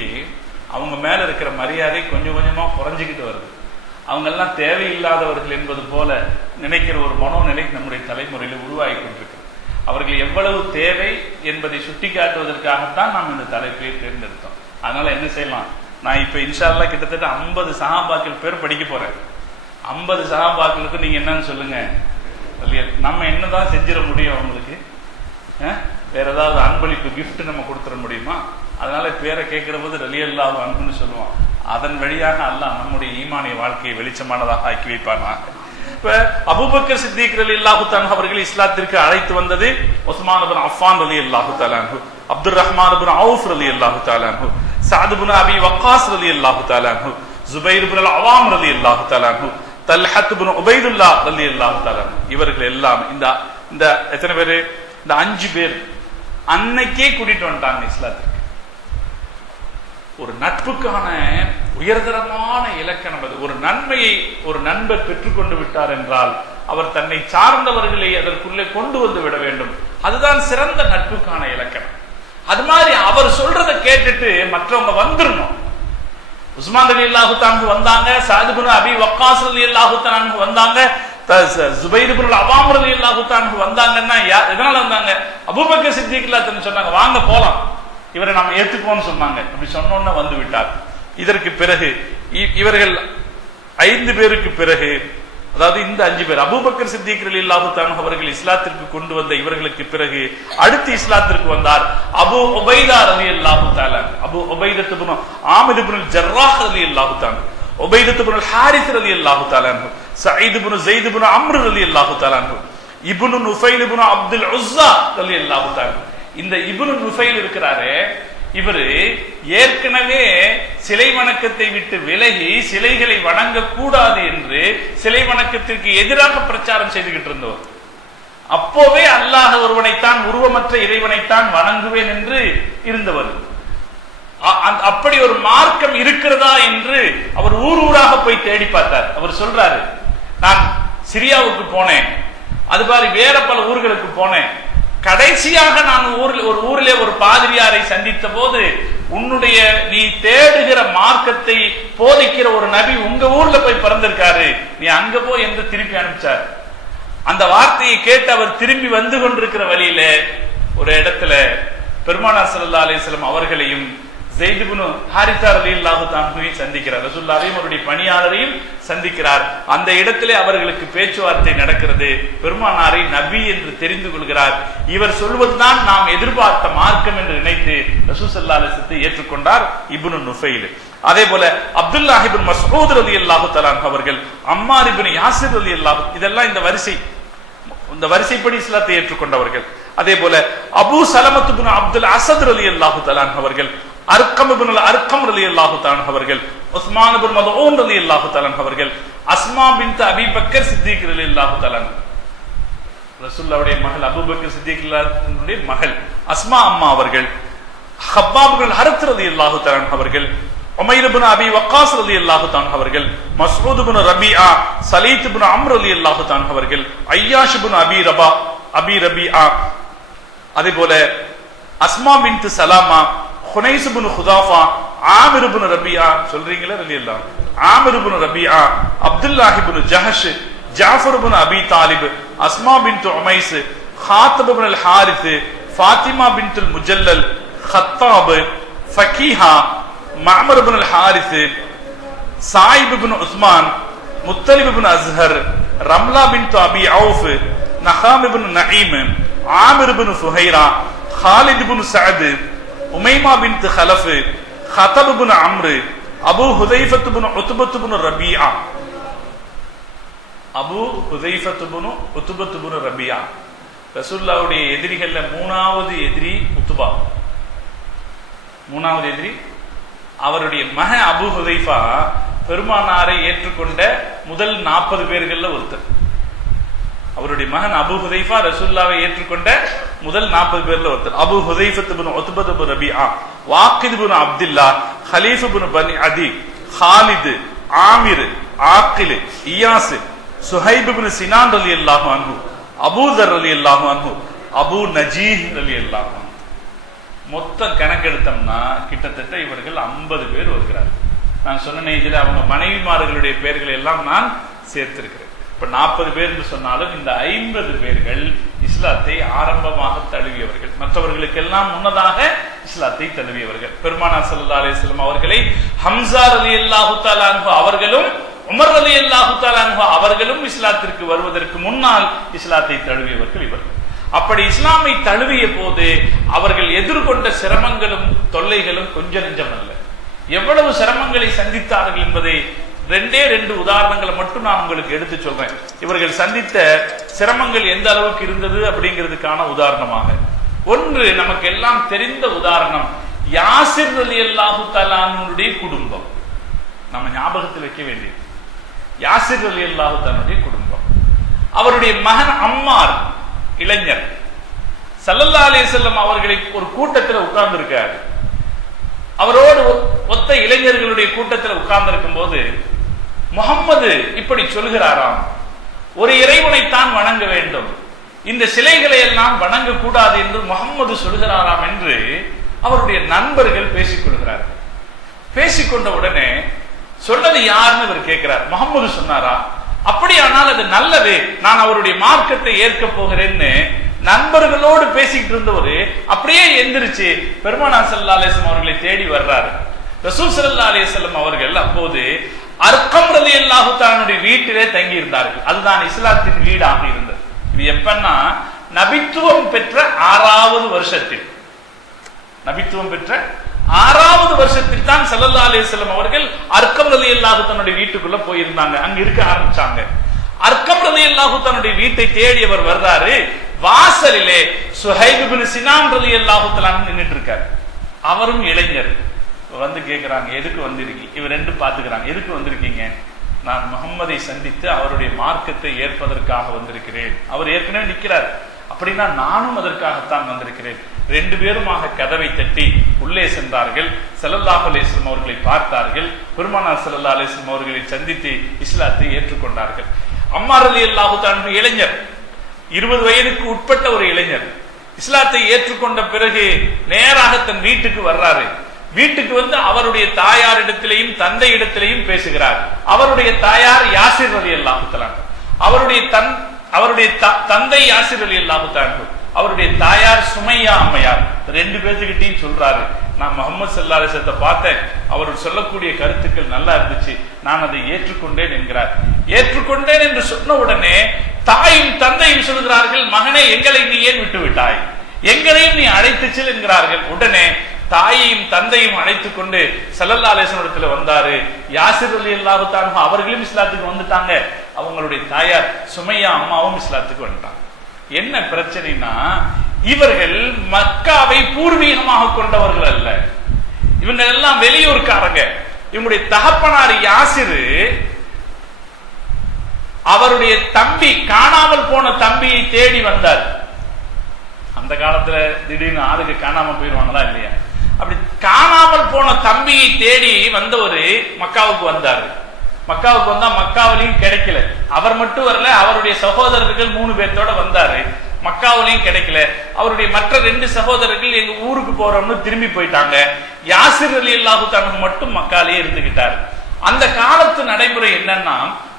அவங்க மேல இருக்கிற மரியாதை கொஞ்சம் கொஞ்சமா குறைஞ்சிக்கிட்டு வருது. அவங்க எல்லாம் தேவையில்லாதவர்கள் என்பது போல நினைக்கிற ஒரு மனோநிலை நம்முடைய தலைமுறையில உருவாகி கொண்டிருக்கு. அவர்கள் எவ்வளவு தேவை என்பதை சுட்டி காட்டுவதற்காகத்தான் நாம் இந்த தலைப்பையை தேர்ந்தெடுத்தோம். அதனால என்ன செய்யலாம், நான் இப்ப இன்ஷா அல்லாஹ் கிட்டத்தட்ட 50 சஹாபாக்கள் பேர் படிக்க போறேன். 50 சஹாபாக்களுக்கு நீங்க என்னன்னு சொல்லுங்க. நம்ம என்னதான் செஞ்சிட முடியும் அவங்களுக்கு? வேற ஏதாவது அன்பளிப்பு கிஃப்ட் நம்ம கொடுத்துட முடியுமா? அதனால பேரை கேட்கிற போது ரலியல்லாஹு அன்ஹுன்னு சொல்லுவோம். அதன் வழியாக அல்லாஹ் நம்முடைய ஈமானிய வாழ்க்கையை வெளிச்சமானதாக ஆக்கி வைப்பானா. இப்ப அபூபக்கர் சித்திக் ரலியல்லாஹு தஆலா அவர்கள் இஸ்லாத்திற்கு அழைத்து வந்தது உஸ்மான் இப்னு அஃபான் ரலியல்லாஹு தஆலா அன்ஹு, அப்துர் ரஹ்மான் இப்னு அவுஃப் ரலியல்லாஹு தஆலா அன்ஹு, சஅத் இப்னு அபி வக்காஸ் ரலியல்லாஹு தஆலா அன்ஹு, ஜுபைர் இப்னு அல்-அவாம் ரலியல்லாஹு தஆலா அன்ஹு, தல்ஹத் இப்னு உபைதுல்லாஹ் ரலியல்லாஹு தஆலா அன்ஹு. இவர்கள் எல்லாம் இந்த எத்தனை பேரு? இந்த 5 பேர் அன்னைக்கே கூட்டிட்டு வந்துட்டாங்க இஸ்லாத்திற்கு. ஒரு நட்புக்கான உயர்தரமான இலக்கணம் அது. ஒரு நன்மையை ஒரு நண்பர் பெற்றுக்கொண்டு விட்டார் என்றால் அவர் தன்னை சார்ந்தவர்களை அதற்குள்ளே கொண்டு வந்து விட வேண்டும். அதுதான் சிறந்த நட்புக்கான இலக்கணம். அது மாதிரி அவர் சொல்றதை கேட்டுட்டு மற்றவங்க வந்துடணும். உஸ்மான் ரலியல்லாஹு தஆலா வந்தாங்க, சஅத் இப்னு அபி வக்காஸ் ரலியல்லாஹு தஆலா வந்தாங்க, ஜுபைர் இப்னு அல்-அவாம் ரலியல்லாஹு தஆலா வந்தாங்கன்னா எதனால வந்தாங்க? அபூபக்கர் சித்திக் ரலியல்லாஹு தஆலா சொன்னாங்க வாங்க போலாம், இவரை நாம ஏத்துப்போம்னு சொன்னாங்க. அப்படி சொன்னோன்னு வந்து விட்டார். இதற்கு பிறகு இவர்கள் 5 பேருக்கு பிறகு, அதாவது இந்த 5 பேர் அபூபக்கர் சித்திக் ரலியல்லாஹு தஆலா அவர்கள் இஸ்லாத்திற்கு கொண்டு வந்த இவர்களுக்கு பிறகு அடுத்து இஸ்லாத்திற்கு வந்தார் அபூ உபைதா ரலியல்லாஹு தஆலா. அபூ உபைதா இப்னு ஆமிர் இப்னு ஜர்ராஹ் ரலியல்லாஹு தஆலா, உபைதா இப்னு அல்-ஹாரிஸ் ரலியல்லாஹு தஆலா, சயீத் இப்னு ஸைத் இப்னு அம்ர் ரலியல்லாஹு தஆலா, இப்னு நுஃபைல் இப்னு அப்துல் உஸ்ஸா ரலியல்லாஹு தஆலா. இந்த இப்னு நுஃபைல் இருக்கிறாரே, இவரு ஏற்கனவே சிலை வணக்கத்தை விட்டு விலகி சிலைகளை வணங்க கூடாது என்று சிலை வணக்கத்திற்கு எதிராக பிரச்சாரம் செய்துகிட்டு இருந்தவர். அப்போவே அல்லாஹ் ஒருவனைத்தான், உருவமற்ற இறைவனைத்தான் வணங்குவேன் என்று இருந்தவர். அப்படி ஒரு மார்க்கம் இருக்கிறதா என்று அவர் ஊர் ஊராக போய் தேடி பார்த்தார். அவர் சொல்றாரு, நான் சிரியாவுக்கு போனேன், அது மாதிரி வேற பல ஊர்களுக்கு போனேன். கடைசியாக நான் ஒரு ஊரிலே ஒரு பாதிரியாரை சந்தித்த போது, உன்னுடைய நீ தேடுகிற மார்க்கத்தை போதிக்கிற ஒரு நபி உங்க ஊர்ல போய் பிறந்திருக்காரு, நீ அங்க போய் என்று திருப்பி அனுப்பிச்சார். அந்த வார்த்தையை கேட்டு அவர் திரும்பி வந்து கொண்டிருக்கிற வழியில ஒரு இடத்துல பெருமானார் ஸல்லல்லாஹு அலைஹி வஸல்லம் அவர்களையும் ஸைத் இப்னு ஹாரிஸா ரலியல்லாஹு தஆலா சந்திக்கிறார். ரசூலுல்லாஹி அவருடைய பணியாளரையும் சந்திக்கிறார். அந்த இடத்திலே அவர்களுக்கு பேச்சுவார்த்தை நடக்கிறது. பெருமானாரை நபி என்று தெரிந்து கொள்கிறார். இவர் சொல்வதுதான் நாம் எதிர்பார்த்த மார்க்கம் என்று நினைத்து ரசூல் ஸல்லல்லாஹு அலைஹி வஸல்லம் ஏற்றுக்கொண்டார் இப்னு நுஃபைல். அதே போல அப்துல்லாஹ் இப்னு மஸ்ஊத் ரலியல்லாஹு தஆலா அவர்கள், அம்மார் இப்னு யாசிர் ரலியல்லாஹு, இதெல்லாம் இந்த வரிசைப்படி இஸ்லாத்தை ஏற்றுக்கொண்டவர்கள். அதே போல அபூ சலமத் இப்னு அப்துல் அஸத் ரலியல்லாஹு தஆலா அவர்கள், அர்கம் இப்னு அர்கம் ரலியல்லாஹு தஆலா அவர்கள், உஸ்மான் இப்னு மத்ஊன் ரலியல்லாஹு தஆலா அவர்கள், அஸ்மா பின்த் அபி பக்கர் சித்திக் ரலியல்லாஹு தஆலா, ரசூலுல்லாஹ்வுடைய மகள் அபூபக்கர் சித்திக் ரலியல்லாஹுடைய மகள் அஸ்மா அம்மா அவர்கள், ஹப்பாப் இப்னு ஹரத் ரலியல்லாஹு தஆலா அவர்கள், உமைர் இப்னு அபி வக்காஸ் ரலியல்லாஹு தஆலா அவர்கள், மஸ்ஊத் இப்னு ரபிஆ, சலீத் இப்னு அம்ர் ரலியல்லாஹு தஆலா அவர்கள், ஐயாஷ் இப்னு அபி ரபிஆ, அதே போல அஸ்மா பின்த் சலாமா, ஹுனைஸ் இப்னு ஹுதாஃபா, ஆமிர் இப்னு ரபியா சொல்றீங்களா ரலியல்லாஹு, Amir Ibn Rabia, Abdullah Ibn Jahsh, Jafar Ibn Abi Talib, Asma bint Umais, Hatib Ibn al Harith, Fatima bint al Mujallal, Hattab, Fakiha, Mamar Ibn al Harith, Saib Ibn Uthman, Muttalib Ibn Azhar, Ramla bint Abi Awf, Naham Ibn Naim, Amir Ibn Suhaira, Khalid Ibn Saad, Umaima bint Khalaf, Hatab Ibn Amr, Abu Hudhaifa Ibn Utba Ibn Rabia, Abu Hudhaifa Ibn Utba Ibn Rabia. ரசூலுல்லாஹ்வுடைய எதிரிகள்ல மூணாவது எதிரி உத்பா, மூணாவது எதிரி. அவருடைய மகன் Abu Hudhaifa பெருமானாரை ஏற்றுக்கொண்ட முதல் 40 பேர்கள்ல ஒருத்தர். அவருடைய மகன் அபூ ஹுதைஃபா ரசூலுல்லாஹ்வை ஏற்றுக்கொண்ட முதல் 40 பேர்ல ஒருத்தர். அபூ ஹுதைஃபத் இப்னு உத்பத் இப்னு ரபிஆ, வாக்கித் இப்னு அப்துல்லாஹ், ஹலீஃப் இப்னு பனி அதி, ஹாலித், ஆமிர், ஆக்கில், இயாஸ், சுஹைப் இப்னு சினான் ரலியல்லாஹு அன்ஹு, அபூ தர் ரலியல்லாஹு அன்ஹு, அபூ நஜீஹ் ரலியல்லாஹு அன்ஹு. மொத்தம் கணக்கெடுத்தோம்னா கிட்டத்தட்ட இவர்கள் 50 பேர் வருகிறார்கள். நான் சொன்ன இதுல அவங்க மனைவிமார்களுடைய பெயர்களை எல்லாம் நான் சேர்த்திருக்கிறேன். இப்ப 40 பேர் என்று சொன்னாலும் இந்த 50 பேர்கள் இஸ்லாத்தை ஆரம்பமாக தழுவியவர்கள், மற்றவர்களுக்கெல்லாம் முன்னதாக இஸ்லாத்தை தழுவியவர்கள். பெருமானார் ஸல்லல்லாஹு அலைஹி வஸல்லம் அவர்களை ஹம்ஸா ரலியல்லாஹு தஆலா அன்ஹு அவர்களும் உமர் ரலியல்லாஹு தஆலா அன்ஹு அவர்களும் இஸ்லாத்திற்கு வருவதற்கு முன்னால் இஸ்லாத்தை தழுவியவர்கள் இவர்கள். அப்படி இஸ்லாமை தழுவிய போது அவர்கள் எதிர்கொண்ட சிரமங்களும் தொல்லைகளும் கொஞ்ச நெஞ்சம் அல்ல. எவ்வளவு சிரமங்களை சந்தித்தார்கள் என்பதை 2 உதாரணங்களை மட்டும் நான் உங்களுக்கு எடுத்து சொல்றேன். இவர்கள் சந்தித்த சிரமங்கள் எந்த அளவுக்கு இருந்தது அப்படிங்கிறதுக்கான உதாரணமாக. ஒன்று, நமக்கு எல்லாம் தெரிந்த உதாரணம், யாசிர் ரலியல்லாஹு தஆலா அன்ஹுடைய குடும்பம். நம்ம ஞாபகத்தில் வைக்க வேண்டியது யாசிர் ரலியல்லாஹு தஆலாவுடைய குடும்பம். அவருடைய மகன் அம்மார் இளைஞர் ஸல்லல்லாஹு அலைஹி வஸல்லம் அவர்களை ஒரு கூட்டத்தில் உட்கார்ந்து இருக்காரு. அவரோடு ஒத்த இளைஞர்களுடைய கூட்டத்தில் உட்கார்ந்து இருக்கும் போது முஹம்மது இப்படி சொல்கிறாராம், ஒரு இறைவனைத்தான் வணங்க வேண்டும், இந்த சிலைகளை எல்லாம் வணங்க கூடாது என்று முஹம்மது சொல்கிறாராம் என்று அவருடைய நண்பர்கள் பேசிக் கொள்கிறார்கள். பேசிக்கொண்ட உடனே சொன்னது யாருன்னு இவர் கேட்கிறார். முஹம்மது சொன்னாரா? அப்படியானால் அது நல்லது, நான் அவருடைய மார்க்கத்தை ஏற்க போகிறேன்னு நண்பர்களோடு பேசிக்கிட்டு இருந்தவரு அப்படியே எந்திரிச்சு பெருமானார் ஸல்லல்லாஹு அலைஹி வஸல்லம் அவர்களை தேடி வர்றாரு. ரசூல் ஸல்லல்லாஹு அலைஹி வஸல்லம் அவர்கள் அப்போது அர்கம் ரலியல்லாஹு தஆலாவுடைய வீட்டிலே தங்கி இருந்தார்கள். அதுதான் இஸ்லாத்தின் வீடாக இருந்தது. இது எப்பன்னா நபித்துவம் பெற்ற 6வது வருஷத்தில், நபித்துவம் பெற்ற 6வது வருஷத்தில் தான் ஸல்லல்லாஹு அலைஹி வஸல்லம் அவர்கள் அர்கம் ரலியல்லாஹு தஆலாவுடைய வீட்டுக்குள்ள போயிருந்தாங்க. அங்க இருக்க ஆரம்பிச்சாங்க. அர்கம் ரலியல்லாஹு தஆலாவுடைய வீட்டை தேடியவர் வர்றாரு. வாசலிலே சுஹைப் இப்னு சினான் ரலியல்லாஹு தஆலா நின்னுட்டு இருக்காரு. அவரும் இளைஞர். வந்து கேக்குறாங்க, எதுக்கு வந்திருக்கீங்க? இவர் 2 பாத்துக்கிறாங்க. எதுக்கு வந்திருக்கீங்க? நான் முஹம்மதை சந்தித்து அவருடைய மார்க்கத்தை ஏற்பதற்காக வந்திருக்கிறேன். அவர் ஏற்கனவே நிற்கிறார். அப்படின்னா நானும் அதற்காகத்தான் வந்திருக்கிறேன். 2 பேருமாக கதவை தட்டி உள்ளே சென்றார்கள். ஸல்லல்லாஹு அலைஹி வஸல்லம் அவர்களை பார்த்தார்கள். பெருமானார் ஸல்லல்லாஹு அலைஹி வஸல்லம் அவர்களை சந்தித்து இஸ்லாத்தை ஏற்றுக்கொண்டார்கள். அம்மார் ரலியல்லாஹு தஆலா இளைஞர், 20 வயதுக்கு உட்பட்ட ஒரு இளைஞர். இஸ்லாத்தை ஏற்றுக்கொண்ட பிறகு நேராக தன் வீட்டுக்கு வர்றாரு. வீட்டுக்கு வந்து அவருடைய தாயாரிடத்திலேயும் தந்தை இடத்திலேயும் பேசுகிறார். அவருடைய தாயார் யாசிர் ரலியல்லாஹு தஆலா, அவருடைய தந்தை யாசிர் ரலியல்லாஹு தஆலா, அவருடைய தாயார் சுமையா அம்மையார். 2 பேர்த்துக்கிட்டையும் சொல்றாரு, நான் முஹம்மது ஸல்லல்லாஹு அலைஹி வஸல்லம் பார்த்தேன், அவர் சொல்லக்கூடிய கருத்துக்கள் நல்லா இருந்துச்சு, நான் அதை ஏற்றுக்கொண்டேன் என்கிறார். ஏற்றுக்கொண்டேன் என்று சொன்ன உடனே தாயும் தந்தையும் சொல்கிறார்கள், மகனே எங்களை நீ ஏன் விட்டு விட்டாய், எங்களையும் நீ அழைத்து செல் என்கிறார்கள். உடனே தாயையும் தந்தையும் அழைத்துக் கொண்டு ஸல்லல்லாஹு அலைஹி வஸல்லம் இடத்துல வந்தாரு. யாசிர் ரலியல்லாஹு தஆலா அவர்களும் இஸ்லாத்துக்கு வந்துட்டாங்க. அவங்களுடைய தாயார் சுமையா அம்மாவும் இஸ்லாத்துக்கு வந்துட்டாங்க. என்ன பிரச்சனைனா, இவர்கள் மக்காவை பூர்வீகமாக கொண்டவர்கள் அல்ல, இவங்க எல்லாம் வெளியூர்காரங்க. இவங்களுடைய தகப்பனார் யாசிர் அவருடைய தம்பி, காணாமல் போன தம்பியை தேடி வந்தார். அந்த காலத்துல திடீர்னு ஆளுக்கு காணாம போயிருவாங்களா இல்லையா? அப்படி காணாமல் போன தம்பியை தேடி வந்தவரு மக்காவுக்கு வந்தாரு. மக்காவுக்கு வந்தா மக்காவிலையும் கிடைக்கல. அவர் மட்டும் வரல, அவருடைய சகோதரர்கள் 3 பேர்த்தோட வந்தாரு. மக்காவிலையும் கிடைக்கல. அவருடைய மற்ற 2 சகோதரர்கள் எங்க ஊருக்கு போறோம்னு திரும்பி போயிட்டாங்க. யாசிர் ரலியல்லாஹு தஆலா மட்டும் மக்காலேயே இருந்துகிட்டார். அந்த காலத்து நடைமுறை என்னன்னா,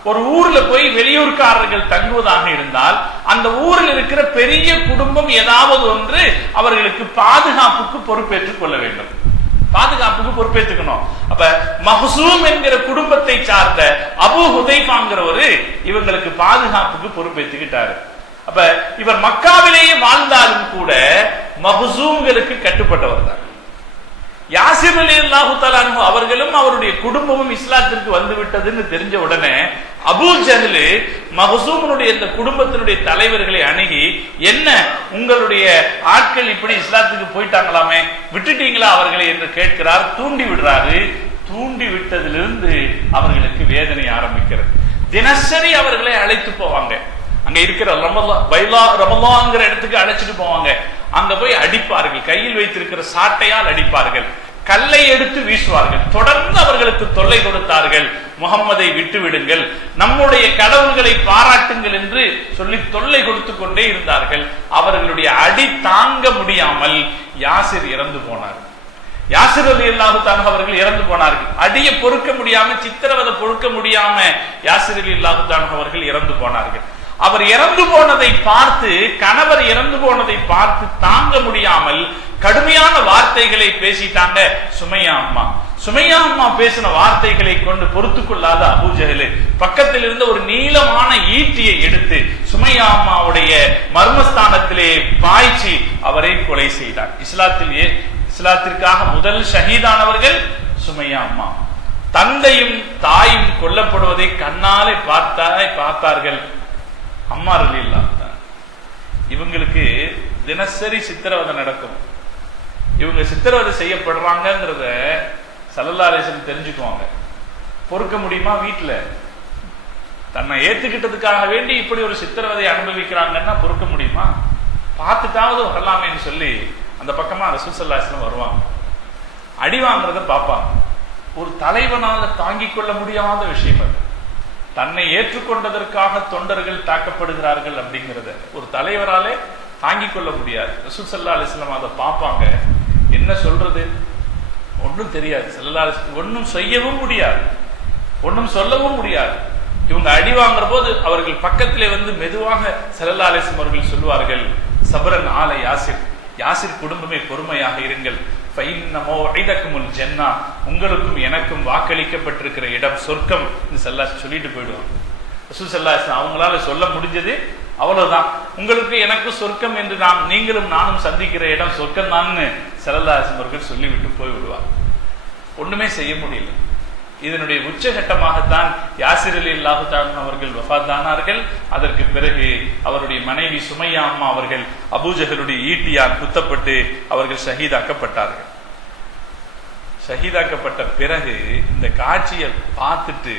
ஒரு ஊர்ல போய் வெளியூர்காரர்கள் தங்குவதாக இருந்தால் அந்த ஊரில் இருக்கிற பெரிய குடும்பம் ஏதாவது ஒன்று அவர்களுக்கு பாதுகாப்புக்கு பொறுப்பேற்றுக் கொள்ள வேண்டும். பாதுகாப்புக்கு பொறுப்பேற்றுக்கணும். அப்ப மஹ்சூம் என்கிற குடும்பத்தை சார்ந்த அபூ ஹுதைஃபாங்கிறவரு இவங்களுக்கு பாதுகாப்புக்கு பொறுப்பேற்றுக்கிட்டாரு. அப்ப இவர் மக்காவிலேயே வாழ்ந்தாலும் கூட மஹ்சூம்களுக்கு கட்டுப்பட்டவர் தான். யாசிர் ரலியல்லாஹு தஆலா அன்ஹு அவர்களும் அவருடைய குடும்பமும் இஸ்லாத்திற்கு வந்து விட்டதுன்னு தெரிஞ்ச உடனே அபூ ஜஹல் மஹ்சூமுடைய இந்த குடும்பத்தினுடைய தலைவர்களை அணுகி, என்ன உங்களுடைய ஆட்கள் இப்படி இஸ்லாத்துக்கு போயிட்டாங்களாமே, விட்டுட்டீங்களா அவர்களை என்று கேட்கிறார். தூண்டி விடுறாரு. தூண்டி விட்டதிலிருந்து அவர்களுக்கு வேதனை ஆரம்பிக்கிறது. தினசரி அவர்களை அழைத்து போவாங்க. அங்க இருக்கிற ரமலான்ங்கிற இடத்துக்கு அழைச்சிட்டு போவாங்க. அங்க போய் அடிப்பார்கள். கையில் வைத்திருக்கிற சாட்டையால் அடிப்பார்கள். கல்லை எடுத்து வீசுவார்கள். தொடர்ந்து அவர்களுக்கு தொல்லை கொடுத்தார்கள். முகம்மதை விட்டு விடுங்கள், நம்முடைய கடவுள்களை பாராட்டுங்கள் என்று சொல்லி தொல்லை கொடுத்து கொண்டே இருந்தார்கள். அவர்களுடைய அடி தாங்க முடியாமல் யாசிர் இறந்து போனார். யாசிர் ரலியல்லாஹு தஆலா அவர்கள் இறந்து போனார்கள். அடியை பொறுக்க முடியாம, சித்திரவதை பொறுக்க முடியாம யாசிர் ரலியல்லாஹு தஆலா அவர்கள் இறந்து போனார்கள். அவர் இறந்து போனதை பார்த்து, கணவர் இறந்து போனதை பார்த்து தாங்க முடியாமல் கடுமையான வார்த்தைகளை பேசிட்டாங்க சுமையா அம்மா. சுமையா அம்மா பேசின வார்த்தைகளை கொண்டு பொறுத்து கொள்ளாத அபூ ஜஹல் பக்கத்தில் இருந்த ஒரு நீளமான ஈட்டியை எடுத்து சுமையா அம்மாவுடைய மர்மஸ்தானத்திலே பாய்ச்சி அவரை கொலை செய்தார். இஸ்லாத்திற்காக முதல் ஷஹீதானவர்கள் சுமையா அம்மா. தந்தையும் தாயும் கொல்லப்படுவதை கண்ணாலே பார்த்தார்கள் அம்மா ரலியல்லாஹு தஆலா. இவங்களுக்கு தினசரி சித்திரவதை நடக்கும். இவங்க சித்திரவதை செய்யப்படுறாங்கிறத ஸல்லல்லாஹு அலைஹி வஸல்லம் தெரிஞ்சுக்குவாங்க. பொறுக்க முடியுமா? வீட்டுல தன்னை ஏத்துக்கிட்டதுக்காக வேண்டி இப்படி ஒரு சித்திரவதை அனுபவிக்கிறாங்கன்னா பொறுக்க முடியுமா? பார்த்துட்டாவது வரலாமேன்னு சொல்லி அந்த பக்கமா ரசூல் ஸல்லல்லாஹு அலைஹி வஸல்லம் வருவாங்க. அடி வாங்குறத பார்ப்பாங்க. ஒரு தலைவனால தாங்கிக் கொள்ள முடியாத விஷயம் அது. தன்னை ஏற்றுக்கொண்டதற்காக தொண்டர்கள் தாக்கப்படுகிறார்கள் அப்படிங்கிறத ஒரு தலைவராலே தாங்கிக் கொள்ள முடியாது. ரசூல் ஸல்லல்லாஹு அலைஹி வஸல்லம் அதை பார்ப்பாங்க. என்ன சொல்றது ஒன்றும் தெரியாது. ஸல்லல்லாஹு அலைஹி வஸல்லம் ஒன்றும் செய்யவும் முடியாது, ஒன்றும் சொல்லவும் முடியாது. இவங்க அடி வாங்குற போது அவர்கள் பக்கத்திலே வந்து மெதுவாக ஸல்லல்லாஹு அலைஹி வஸல்லம் அவர்கள் சொல்வார்கள், சபரன் ஆல யாசிர், யாசிர் குடும்பமே பொறுமையாக இருங்கள். உங்களுக்கும் எனக்கும் வாக்களிக்கப்பட்டிருக்கிற இடம் சொர்க்கம் சொல்லிட்டு போயிடுவாங்க. ரசூல் ஸல்லல்லாஹு அலைஹி வஸல்லம் அவங்களால சொல்ல முடிஞ்சது அவ்வளவுதான். உங்களுக்கு எனக்கு சொர்க்கம் என்று நீங்களும் நானும் சந்திக்கிற இடம் சொர்க்கம் தான் ஸல்லல்லாஹு அலைஹி வஸல்லம் அவர்கள் சொல்லிவிட்டு போய்விடுவார். ஒண்ணுமே செய்ய முடியல. இதனுடைய உச்சகட்டமாகத்தான் யாசிர் ரலியல்லாஹு தஆலா அவர்கள் வஃபாத்தானார்கள். அதற்கு பிறகு அவருடைய மனைவி சுமையா அம்மா அவர்கள் அபூ ஜஹலுடைய ஈட்டியால் குத்தப்பட்டு அவர்கள் ஷஹீதாக்கப்பட்டார்கள். ஷஹீதாக்கப்பட்ட பிறகு இந்த காட்சியை பார்த்துட்டு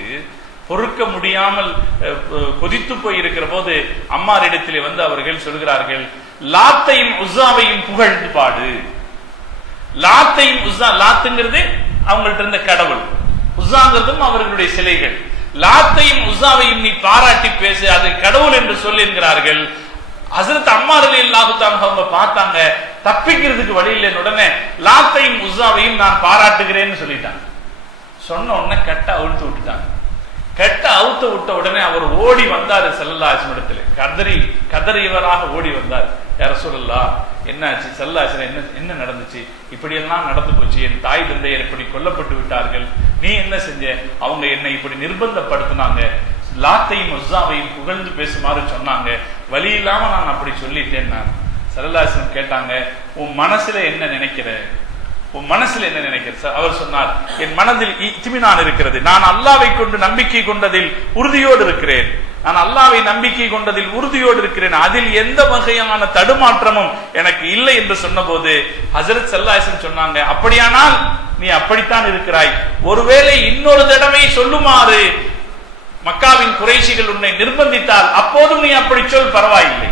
பொறுக்க முடியாமல் கொதித்து போயிருக்கிற போது அம்மாரிடத்திலே வந்து அவர்கள் சொல்கிறார்கள், லாத்தையும் உஸ்ஸாவையும் புகழ்ந்து பாடு. லாத்தையும் உஸ்ஸா, லாத்துங்கிறது அவங்கள்ட்ட இருந்த கடவுள், உஸ்ஸாங்கிறதும் அவர்களுடைய சிலைகள். லாத்தையும் உஸ்ஸாவையும் நீ பாராட்டி பேசு, அது கடவுள் என்று சொல்லி என்கிறார்கள். ஹஸரத் அம்மா ரலியல்லாஹு தஆலா அவங்க பார்த்தாங்க, தப்பிக்கிறதுக்கு வழி இல்லைன்னு உடனே லாத்தையும் உஸ்ஸாவையும் நான் பாராட்டுகிறேன்னு சொல்லிட்டாங்க. சொன்ன உடனே கட்ட அவுழ்த்து விட்டுட்டாங்க. கட்ட அவுத்து விட்ட உடனே அவர் ஓடி வந்தார் ஸல்லல்லாஹு அலைஹி வஸல்லம். கதறியவராக ஓடி வந்தார். யா ரசூலல்லாஹ், என்னாச்சு? ஸல்லல்லாஹு அலைஹி வஸல்லம், என்ன நடந்துச்சு? இப்படி எல்லாம் நடந்து போச்சு, என் தாய் தந்தையர் இப்படி கொல்லப்பட்டு விட்டார்கள், நீ என்ன செஞ்ச? அவங்க என்னை இப்படி நிர்பந்தப்படுத்தினாங்க, லாத்தையும் உஸ்ஸாவையும் புகழ்ந்து பேசுமாறு சொன்னாங்க, வழி இல்லாம நான் அப்படி சொல்லிட்டேன். நான் ஸல்லல்லாஹு அலைஹி வஸல்லம் கேட்டாங்க, உன் மனசுல என்ன நினைக்கிற? உன் மனசுல என்ன நினைக்கிற? அவர் சொன்னார், என் மனதில் இத்மினான் இருக்கிறது, நான் அல்லாஹ்வை கொண்டு நம்பிக்கை கொண்டதில் உறுதியோடு இருக்கிறேன், நான் அல்லாஹ்வை நம்பிக்கை கொண்டதில் உறுதியோடு இருக்கிறேன், அதில் எந்த வகையான தடுமாற்றமும் எனக்கு இல்லை என்று சொன்னபோது ஹஸரத் ஸல்லல்லாஹு அலைஹி வஸல்லம் சொன்னாங்க, அப்படியானால் நீ அப்படித்தான் இருக்கிறாய், ஒருவேளை இன்னொரு தடவை சொல்லுமாறு மக்காவின் குறைஷிகள் உன்னை நிர்பந்தித்தால் அப்போதும் நீ அப்படி சொல், பரவாயில்லை.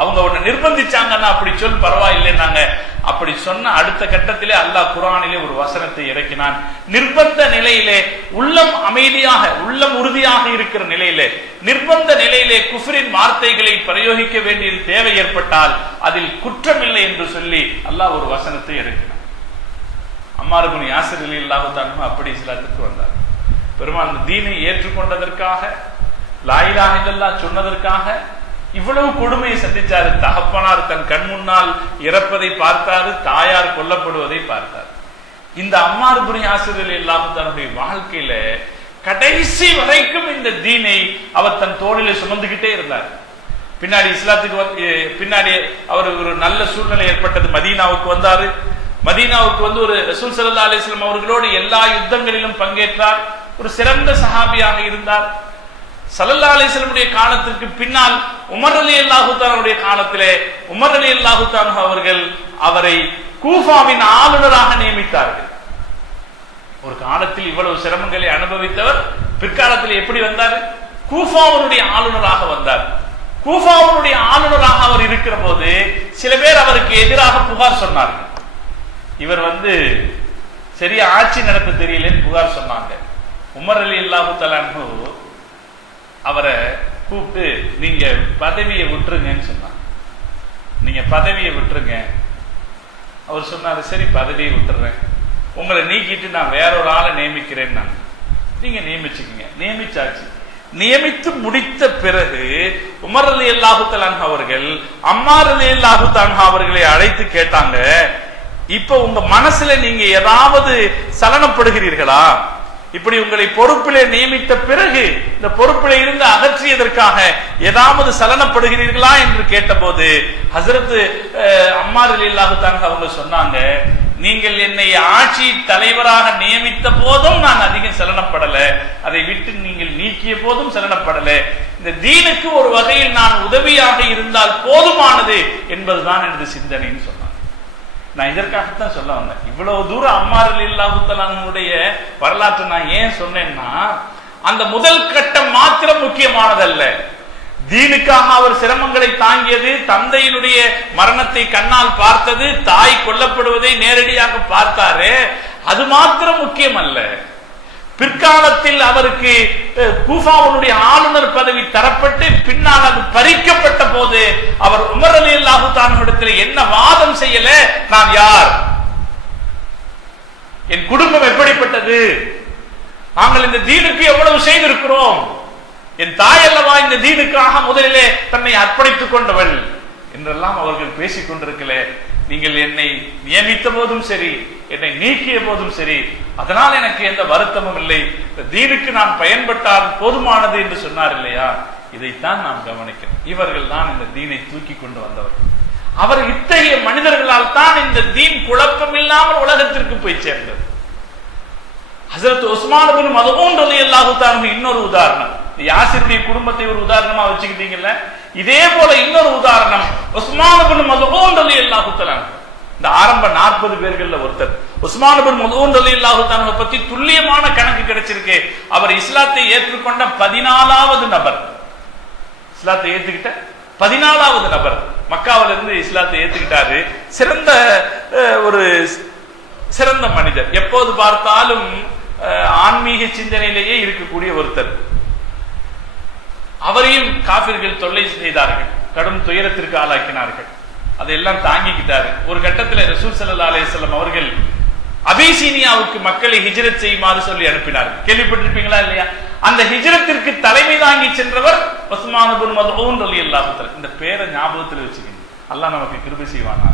அவங்க உன்னை நிர்பந்திச்சாங்கன்னா அப்படி சொல், பரவாயில்லைன்னாங்க. அப்படி சொன்ன அடுத்த கட்டத்திலே அல்லாஹ் குர்ஆனிலே ஒரு வசனத்தை இறக்கினான். நிர்பந்த நிலையிலே, உள்ளம் அமைதியாக, உள்ளம் உறுதியாக இருக்கிற நிலையிலே, நிர்பந்த நிலையிலே குஃப்ரின் வார்த்தைகளை பிரயோகிக்க வேண்டியது தேவை ஏற்பட்டால் அதில் குற்றமில்லை என்று சொல்லி அல்லாஹ் ஒரு வசனத்தை இறக்கினான். அம்மார் இப்னு யாசிர் ரலியல்லாஹு தஆலா அப்படி இஸ்லாத்துக்கு வந்தார். பெருமான் அந்த தீனை ஏற்றுக்கொண்டதற்காக, லா இலாஹ இல்லல்லாஹ் சொன்னதற்காக இவ்வளவு கொடுமையை சந்திச்சாரு. தகப்பனார் தன் கண் முன்னால் இறப்பதை பார்த்தாரு, தாயார் கொல்லப்படுவதை பார்த்தார். இந்த அம்மார் இப்னு யாசிர் ரலியல்லாஹு தன்னுடைய வாழ்க்கையில கடைசி வரைக்கும் இந்த தீனை அவர் தன் தோளிலே சுமந்துகிட்டே இருந்தார். பின்னாடி இஸ்லாத்துக்கு பின்னாடி அவர் ஒரு நல்ல சூழ்நிலை ஏற்பட்டது. மதீனாவுக்கு வந்தாரு. மதீனாவுக்கு வந்து ஒரு ரசூல் ஸல்லல்லாஹு அலைஹி வஸல்லம் அவர்களோடு எல்லா யுத்தங்களிலும் பங்கேற்றார். ஒரு சிறந்த சஹாபியாக இருந்தார். ஸல்லல்லாஹு அலைஹி வஸல்லம் காலத்திற்கு பின்னால் உமர் ரலியல்லாஹு தஆலாவுடைய காலத்திலே உமர் ரலியல்லாஹு தஆலா அவர்கள் அவரை கூஃபாவின் ஆளுநராக நியமித்தார்கள். ஒரு காலத்தில் இவ்வளவு சிரமங்களை அனுபவித்தவர் பிற்காலத்தில் எப்படி வந்தார்? கூஃபாவுடைய ஆளுநராக வந்தார். கூஃபாவுடைய ஆளுநராக அவர் இருக்கிற போது சில பேர் அவருக்கு எதிராக புகார் சொன்னார்கள். இவர் வந்து சரியா ஆட்சி நடத்த தெரியலன்னு புகார் சொன்னாங்க. உமர் ரலியல்லாஹு தஆலா அவரை கூப்பிட்டு நீங்க பதவியை விட்டுருங்கன்னு சொன்னாங்க. நீங்க பதவியை விட்டுருங்க. அவர் சொன்னாரு, சரி பதவியை விட்டுறேன், உங்களை நீக்கிட்டு நான் வேற ஒரு ஆளை நியமிக்கிறேன். நான் நீங்க நியமிச்சுக்கீங்க. நியமிச்சாச்சு. நியமித்து முடித்த பிறகு உமர் ரலியல்லாஹு தஆலா அவர்கள் அம்மார் ரலியல்லாஹு தஆலா அவர்களை அழைத்து கேட்டாங்க, இப்ப உங்க மனசுல நீங்க ஏதாவது சலனப்படுகிறீர்களா? இப்படி உங்களை பொறுப்பிலே நியமித்த பிறகு இந்த பொறுப்பிலே இருந்து அகற்றியதற்காக ஏதாவது சலனப்படுகிறீர்களா என்று கேட்டபோது ஹஜ்ரத் அம்மார் ரலியல்லாஹு தஆலா அவங்க சொன்னாங்க, நீங்கள் என்னை ஆட்சி தலைவராக நியமித்த போதும் நான் அதிகம் சலனப்படல, அதை விட்டு நீங்கள் நீக்கிய போதும் சலனப்படல. இந்த தீனுக்கு ஒரு வகையில் நான் உதவியாக இருந்தால் போதுமானது என்பதுதான் எனது சிந்தனைன்னு சொன்னாங்க. நான் இதற்காகத்தான் சொல்ல வந்தேன். இவ்வளவு தூரம் அம்மார் ரலியல்லாஹு தஆலாவுடைய வரலாற்றை நான் ஏன் சொன்னேன்னா, அந்த முதல் கட்டம் மாத்திரம் முக்கியமானதல்ல. தீனுக்காக அவர் சிரமங்களை தாங்கியது, தந்தையினுடைய மரணத்தை கண்ணால் பார்த்தது, தாய் கொல்லப்படுவதை நேரடியாக பார்த்தாரு, அது மாத்திரம் முக்கியம் அல்ல. பிற்காலத்தில் அவருக்கு கூஃபாவுடைய ஆளுநர் பதவி தரப்பட்டு பின்னால் அது பறிக்கப்பட்ட போது அவர் உமர் ரலியல்லாஹு தஆலாவிடத்தில் என்ன வாதம் செய்யல, நான் யார், என் குடும்பம் எப்படிப்பட்டது, நாங்கள் இந்த தீனுக்கு எவ்வளவு செய்திருக்கிறோம், என் தாய் அல்லவா இந்த தீனுக்காக முதலிலே தன்னை அர்ப்பணித்துக் கொண்டவள் என்றெல்லாம் அவர்கள் பேசிக் கொண்டிருக்கல. நீங்கள் என்னை நியமித்த போதும் சரி, என்னை நீக்கிய போதும் சரி, அதனால் எனக்கு எந்த வருத்தமும் இல்லை, தீனுக்கு நான் பயன்பட்டால் போதுமானது என்று சொன்னார் இல்லையா? இதைத்தான் நாம் கவனிக்கிறோம். இவர்கள் தான் இந்த தீனை தூக்கி கொண்டு வந்தவர்கள். அவர் இத்தகைய மனிதர்களால் தான் இந்த தீன் குழப்பம் இல்லாமல் உலகத்திற்கு போய் சேர்ந்தது. ஹஜ்ரத் உஸ்மான் இப்னு மத்ஊன் ரலியல்லாஹு தஆலா இன்னொரு உதாரணம். யாசிருடைய குடும்பத்தை ஒரு உதாரணமா வச்சுக்கிட்டீங்கல்ல, இதே போல இன்னொரு உதாரணம் உஸ்மான் இப்னு மத்ஊன் ரலியல்லாஹு தஆலா. இந்த ஆரம்ப 40 பேர்கள்ல ஒருத்தர் உஸ்மான் இப்னு மத்ஊன் ரலியல்லாஹு தஆலா பத்தி துல்லியமான கணக்கு கிடைச்சிருக்கு. அவர் இஸ்லாத்தை ஏற்றுக்கொண்ட 14வது நபர். இஸ்லாத்தை ஏத்துக்கிட்ட 14வது நபர். மக்காவில இருந்து இஸ்லாத்தை ஏத்துக்கிட்டாரு. சிறந்த மனிதர். எப்போது பார்த்தாலும் ஆன்மீக சிந்தனையிலேயே இருக்கக்கூடிய ஒருத்தர். அவரையும் காபிர்கள் தொல்லை செய்தார்கள், கடும் துயரத்திற்கு ஆளாக்கினார்கள். அதையெல்லாம் தாங்கிக்கிட்டாரு. ஒரு கட்டத்தில் ரசூல் ஸல்லல்லாஹு அலைஹி வஸல்லம் அவர்கள் அபிசீனியாவுக்கு மக்களை ஹிஜ்ரத் செய்யுமாறு சொல்லி அனுப்பினார்கள். கேள்விப்பட்டிருப்பீங்களா இல்லையா? அந்த ஹிஜ்ரத்திற்கு தலைமை தாங்கி சென்றவர் உஸ்மான் இப்னு மத்ஊன் ரலியல்லாஹு தஆலா. இந்த பேரை ஞாபகத்தில் வச்சுக்கணும், அல்லாஹ் நமக்கு கிருபை செய்வானா.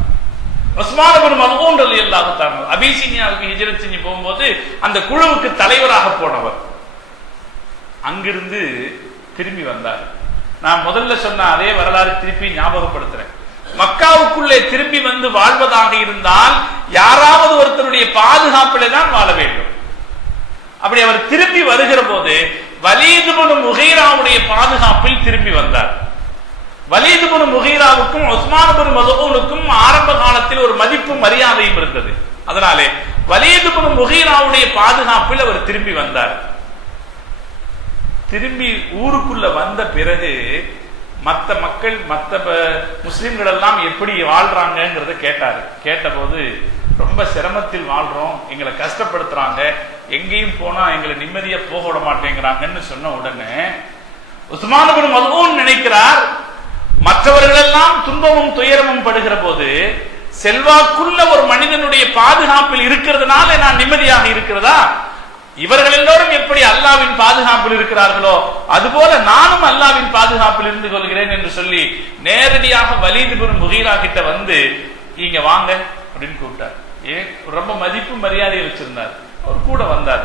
உஸ்மான் இப்னு மத்ஊன் ரலியல்லாஹு தஆலா அபிசீனியாவுக்கு ஹிஜ்ரத் செஞ்சு போகும்போது அந்த குழுவுக்கு தலைவராக போனவர். அங்கிருந்து திரும்பி வந்தார். நான் முதல்ல சொன்ன அதே வரலாறு திருப்பி ஞாபகப்படுத்துறேன். மக்காவுக்குள்ளே திரும்பி வந்து வாழ்வதாக இருந்தால் யாராவது ஒருத்தருடைய பாதுகாப்பிலே தான் வாழ வேண்டும். அப்படி அவர் திரும்பி வருகிற போது வலீத் இப்னு முகீராவுடைய பாதுகாப்பில் திரும்பி வந்தார். வலீத் இப்னு முகீராவுக்கும் உஸ்மான் இப்னு மத்ஊனுக்கும் ஆரம்ப காலத்தில் ஒரு மதிப்பு மரியாதையும் இருந்தது. அதனாலே வலீத் இப்னு முகீராவுடைய பாதுகாப்பில் அவர் திரும்பி வந்தார். திரும்பி ஊருக்குள்ள வந்த பிறகு மற்ற மக்கள் மற்ற முஸ்லிம்கள் எல்லாம் எப்படி வாழ்றாங்கிறத கேட்டாரு. கேட்டபோது ரொம்ப சிரமத்தில் வாழ்றோம், எங்களை கஷ்டப்படுத்துறாங்க, எங்கேயும் போனா எங்களை நிம்மதியா போக விட மாட்டேங்கிறாங்கன்னு சொன்ன உடனே உஸ்மான் இப்னு மல்ஊன் நினைக்கிறார், மற்றவர்கள் எல்லாம் துன்பமும் துயரமும் படுகிற போது செல்வாக்குள்ள ஒரு மனிதனுடைய பாதுகாப்பில் இருக்கிறதுனால நான் நிம்மதியாக இருக்கிறதா? இவர்கள் எல்லோரும் எப்படி அல்லாவின் பாதுகாப்பில் இருக்கிறார்களோ அதுபோல நானும் அல்லாவின் பாதுகாப்பில் இருந்து கொள்கிறேன் என்று சொல்லி நேரடியாக வலீத் இப்னு முகீரா கிட்ட வந்து இங்க வாங்க அப்படின்னு கூப்பிட்டார். ரொம்ப மதிப்பு மரியாதையை வச்சிருந்தார். அவர் கூட வந்தார்.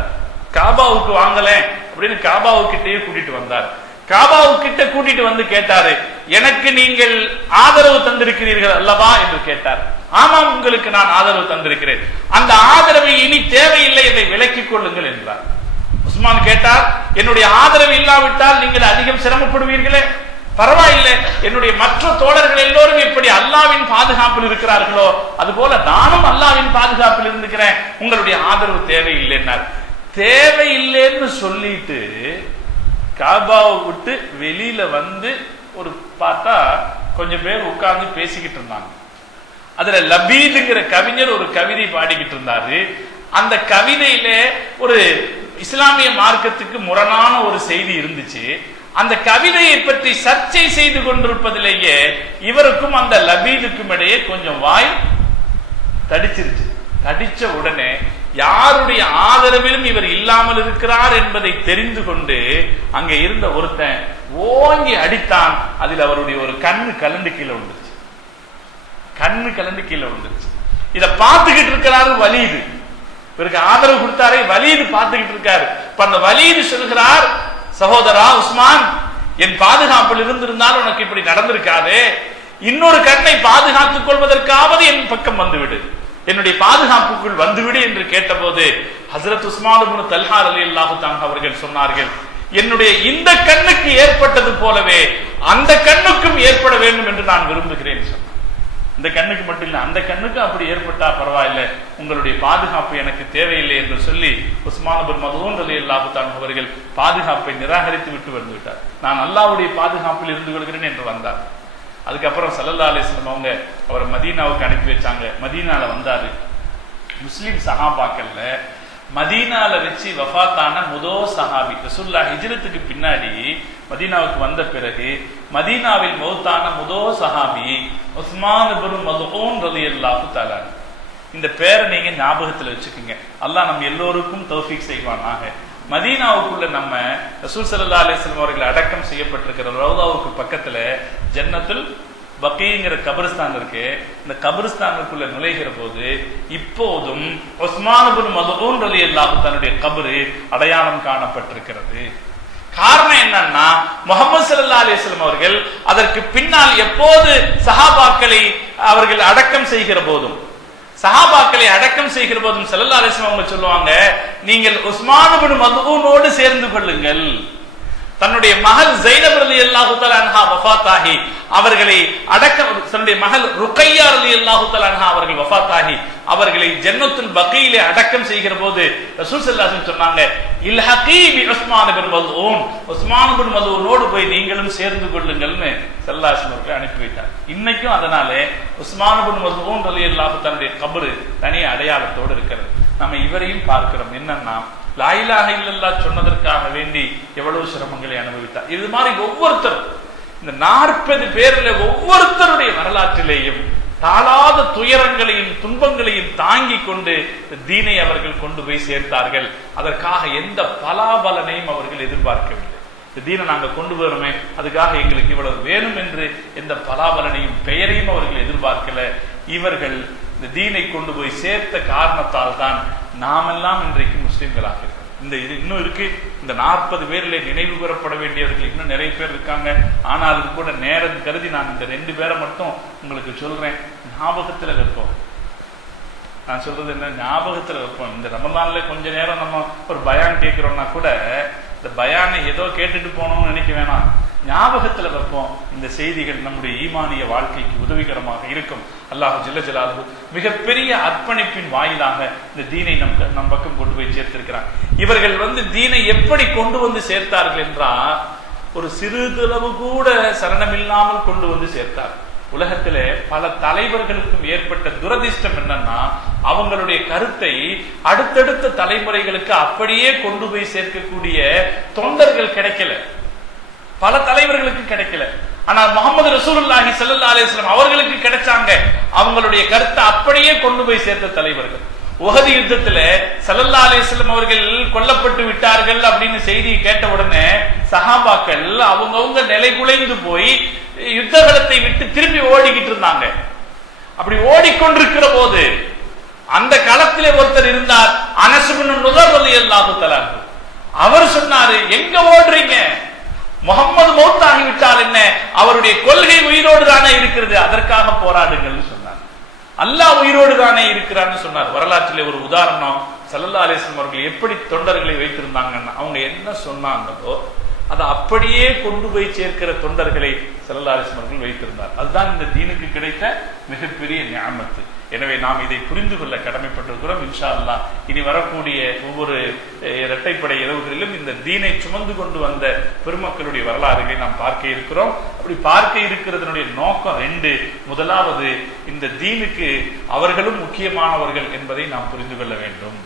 காபாவுக்கு வாங்கல அப்படின்னு காபாவுக்கிட்டே கூட்டிட்டு வந்தார். காபாவுக்கிட்ட கூட்டிட்டு வந்து கேட்டாரு, எனக்கு நீங்கள் ஆதரவு தந்திருக்கிறீர்கள் அல்லவா என்று கேட்டார். ஆமாம், உங்களுக்கு நான் ஆதரவு தந்திருக்கிறேன், அந்த ஆதரவை இனி தேவையில்லை, இதை விலக்கிக் கொள்ளுங்கள் என்றார். உஸ்மான் கேட்டார், என்னுடைய ஆதரவு இல்லாவிட்டால் நீங்கள் அதிகம் சிரமப்படுவீர்களே, பரவாயில்லை, என்னுடைய மற்ற தோழர்கள் எல்லோரும் எப்படி அல்லாவின் பாதுகாப்பில் இருக்கிறார்களோ அதுபோல நானும் அல்லாவின் பாதுகாப்பில் இருந்துக்கிறேன், உங்களுடைய ஆதரவு தேவையில்லைன்னார். தேவையில்லைன்னு சொல்லிட்டு காபாவை விட்டு வெளியில வந்து ஒரு பார்த்தா கொஞ்சம் பேர் உட்கார்ந்து பேசிக்கிட்டு இருந்தாங்க. அதுல லபீதுங்கிற கவிஞர் ஒரு கவிதை பாடிக்கிட்டு இருந்தாரு. அந்த கவிதையில ஒரு இஸ்லாமிய மார்க்கத்துக்கு முரணான ஒரு செய்தி இருந்துச்சு. அந்த கவிதையை பற்றி சர்ச்சை செய்து கொண்டிருப்பதிலேயே இவருக்கும் அந்த லபீதுக்கும் இடையே கொஞ்சம் வாய் தடிச்சிருச்சு. தடிச்ச உடனே யாருடைய ஆதரவிலும் இவர் இல்லாமல் இருக்கிறார் என்பதை தெரிந்து கொண்டு அங்கே இருந்த ஒருத்தன் ஓங்கி அடித்தான். அதில் அவருடைய ஒரு கண்ணு கலண்டு கீழே விழுந்துருச்சு. கண்ணு கலண்டு கீழே விழுந்துருச்சு. இத பார்த்துக்கிட்டு இருக்கிறாரு வலீது. இவருக்கு ஆதரவு கொடுத்தாரே வலீது பார்த்துக்கிட்டு இருக்காரு. இப்ப அந்த வலீது சொல்கிறார், சகோதரா உஸ்மான், என் பாதுகாப்பில் இருந்திருந்தால் உனக்கு இப்படி நடந்திருக்காதே, இன்னொரு கண்ணை பாதுகாத்துக் கொள்வதற்காவது என் பக்கம் வந்துவிடு, என்னுடைய பாதுகாப்புக்குள் வந்துவிடு என்று கேட்டபோது ஹஜ்ரத் உஸ்மான் இப்னு தல்ஹா ரலியல்லாஹு தஆலா அவர்கள் சொன்னார்கள், என்னுடைய இந்த கண்ணுக்கு ஏற்பட்டது போலவே அந்த கண்ணுக்கும் ஏற்பட வேண்டும் என்று நான் விரும்புகிறேன் சொன்னார். இந்த கண்ணுக்கு மட்டும் இல்லை, அந்த கண்ணுக்கு அப்படி ஏற்பட்டா பரவாயில்லை, உங்களுடைய பாதுகாப்பு எனக்கு தேவையில்லை என்று சொல்லி உஸ்மான் இப்னு மல்ஊன் ரலியல்லாஹு தஆலா அவர்கள் பாதுகாப்பை நிராகரித்து விட்டு வந்து விட்டார். நான் அல்லாஹ்வுடைய பாதுகாப்பில் இருந்து கொள்கிறேன் என்று வந்தார். அதுக்கப்புறம் ஸல்லல்லாஹு அலைஹி வஸல்லம் அவங்க அவரை மதீனாவுக்கு அனுப்பி வச்சாங்க. மதீனால வந்தாரு. முஸ்லிம் சஹாபாக்கள்ல மதீனால வச்சு வஃபாத்தான முதல் சஹாபி, ரசூலுல்லாஹ் ஹிஜ்ரத்துக்கு பின்னாடி மதீனாவுக்கு வந்த பிறகு மதீனாவில் மௌத்தான முதல் சஹாபி உஸ்மான் இப்னு மல்ஊன் ரலியல்லாஹு தஆலா. இந்த பேரை நீங்க ஞாபகத்துல வச்சுக்கோங்க. அல்லாஹ் நம்ம எல்லோருக்கும் தௌஃபீக் செய்வானாக. மதீனாவுக்குள்ள நம்ம ரசூல் ஸல்லல்லாஹு அலைஹி வஸல்லம் அவர்கள் அடக்கம் செய்யப்பட்டிருக்கிற ரௌதாவுக்கு பக்கத்துல ஜன்னத்துல் பக்கீங்கிற கபிரிஸ்தான் இருக்கு. இந்த கபிரிஸ்தானுக்குள்ள நுழைகிற போது இப்போதும் உஸ்மான் இப்னு மல்ஊன் ரலியல்லாஹு தன்னுடைய கபரு அடையாளம் காணப்பட்டிருக்கிறது. காரணம் என்னன்னா, முஹம்மது ஸல்லல்லாஹு அலைஹி வஸல்லம் அவர்கள் அதற்கு பின்னால் எப்போது சஹாபாக்களை அவர்கள் அடக்கம் செய்கிற போதும் ஸல்லல்லாஹு அலைஹி வஸல்லம் அவங்க சொல்லுவாங்க, நீங்கள் உஸ்மான் இப்னு மல்ஊனோடு சேர்ந்து கொள்ளுங்கள். தன்னுடைய மகள் ஸைனப் ரலியல்லாஹு தஆலா அன்ஹா வஃபாத்தாகி அவர்களை அடக்கம், தன்னுடைய மகள் ருக்கையா ரலியல்லாஹு தஆலா அன்ஹா அவர்கள் வஃபாத்தாகி அவர்களை ஜன்னத்துல் பகீயிலே அடக்கம் செய்கிற போது ரசூல் ஸல்லல்லாஹு அலைஹி வஸல்லம் சொன்னாங்க, இல்ஹகீ பி உஸ்மான் இப்னு மல்ஊன், உஸ்மான் இப்னு மல்ஊனோடு போய் நீங்களும் சேர்ந்து கொள்ளுங்கள்னு ஸல்லல்லாஹு அலைஹி வஸல்லம் அனுப்பி வைத்தார். இன்னைக்கும் அதனால உஸ்மான் இப்னு மல்ஊன் ரலியல்லாஹு தன்னுடைய கபரு தனி அடையாளத்தோடு இருக்கிறது. நம்ம இவரையும் பார்க்கிறோம். என்னன்னா, லா இலாஹ இல்லல்லாஹ் சொன்னதற்காக வேண்டி எவ்வளவு சிரமங்களை அனுபவித்தார். இது மாதிரி ஒவ்வொருத்தரும் இந்த 40 பேர்ல ஒவ்வொருத்தருடைய வரலாற்றிலேயும் தாளாத துயரங்களையும் துன்பங்களையும் தாங்கி கொண்டு தீனை அவர்கள் கொண்டு போய் சேர்த்தார்கள். அதற்காக எந்த பலாபலனையும் அவர்கள் எதிர்பார்க்கவில்லை. இந்த தீனை நாங்க கொண்டு வரோமே, அதுக்காக எங்களுக்கு இவ்வளவு வேணும் என்று எந்த பலாபலனையும் பெயரையும் அவர்கள் எதிர்பார்க்கல. இவர்கள் இந்த தீனை கொண்டு போய் சேர்த்த காரணத்தால் தான் நாமெல்லாம் இன்றைக்கு முஸ்லிம்களாக இருக்கிறோம். இந்த இது இன்னும் இருக்கு. இந்த 40 பேர்ல நினைவு கூறப்பட வேண்டியவர்கள் இன்னும் நிறைய பேர் இருக்காங்க. ஆனாலும் கூட நேரம் கருதி நான் இந்த 2 பேரை மட்டும் உங்களுக்கு சொல்றேன். ஞாபகத்துல வைப்போம். நான் சொல்றது என்ன, ஞாபகத்துல வைப்போம். இந்த ரமலான்ல கொஞ்ச நேரம் நம்ம ஒரு பயான் கேட்கிறோம்னா கூட இந்த பயானை ஏதோ கேட்டுட்டு போனோம்னு நினைக்க வேணாம். ஞாபகத்துல வைப்போம். இந்த செய்திகள் நம்முடைய ஈமானிய வாழ்க்கைக்கு உதவிகரமாக இருக்கும். அல்லாஹ் ஜல்ல ஜலாலுஹு மிகப்பெரிய அர்ப்பணிப்பின் வாயிலாக இந்த தீனை நம் பக்கம் கொண்டு போய் சேர்த்திருக்கிறார். இவர்கள் தீனை எப்படி கொண்டு வந்து சேர்த்தார்கள் என்றால், ஒரு சிறிதளவு கூட சலனமில்லாமல் கொண்டு வந்து சேர்த்தார். உலகத்திலே பல தலைவர்களுக்கும் ஏற்பட்ட துரதிர்ஷ்டம் என்னன்னா, அவங்களுடைய கருத்தை அடுத்தடுத்த தலைமுறைகளுக்கு அப்படியே கொண்டு போய் சேர்க்கக்கூடிய தொண்டர்கள் கிடைக்கல, பல தலைவர்களுக்கு கிடைக்கல. ஆனால் முஹம்மது ரசூலுல்லாஹி ஸல்லல்லாஹு அலைஹி வஸல்லம் அவர்களுக்கு கிடைச்சாங்க. அவங்களுடைய கருத்தை அப்படியே கொண்டு போய் சேர்த்த தலைவர்கள். உஹது யுத்தத்துல ஸல்லல்லாஹு அலைஹி வஸல்லம் அவர்கள் கொல்லப்பட்டு விட்டார்கள் அப்படின்னு செய்தி கேட்ட உடனே சஹாபாக்கள் அவங்கவங்க நிலை குலைந்து போய் யுத்த களத்தை விட்டு திரும்பி ஓடிக்கிட்டு இருந்தாங்க. அப்படி ஓடிக்கொண்டிருக்கிற போது அந்த களத்திலே ஒருத்தர் இருந்தார், அனஸ் இப்னு நுதர் ரலியல்லாஹு தஆலா. அவர் சொன்னாரு, எங்க ஓடுறீங்க? முஹம்மது மௌத்தாகி விட்டால் என்ன, அவருடைய கொள்கை உயிரோடு தானே இருக்கிறது, அதற்காக போராடுங்கள் சொன்னார். அல்லாஹ் உயிரோடு தானே இருக்கிறான்னு சொன்னார். வரலாற்றிலே ஒரு உதாரணம், ஸல்லல்லாஹு அலைஹி வஸல்லம் அவர்கள் எப்படி தொண்டர்களை வைத்திருந்தாங்கன்னா, அவங்க என்ன சொன்னாங்களோ அதை அப்படியே கொண்டு போய் சேர்க்கிற தொண்டர்களை ஸல்லல்லாஹு அலைஹி வஸல்லம் அவர்கள் வைத்திருந்தார். அதுதான் இந்த தீனுக்கு கிடைத்த மிகப்பெரிய நிஅமத்து. எனவே நாம் இதை புரிந்து கொள்ள கடமைப்பட்டிருக்கிறோம். இன்ஷா அல்லாஹ் இனி வரக்கூடிய ஒவ்வொரு இரட்டைப்படை இரவுகளிலும் இந்த தீனை சுமந்து கொண்டு வந்த பெருமக்களுடைய வரலாறுகளை நாம் பார்க்க இருக்கிறோம். அப்படி பார்க்க இருக்கிறதனுடைய நோக்கம் ரெண்டு. முதலாவது, இந்த தீனுக்கு அவர்களும் முக்கியமானவர்கள் என்பதை நாம் புரிந்து கொள்ள வேண்டும்.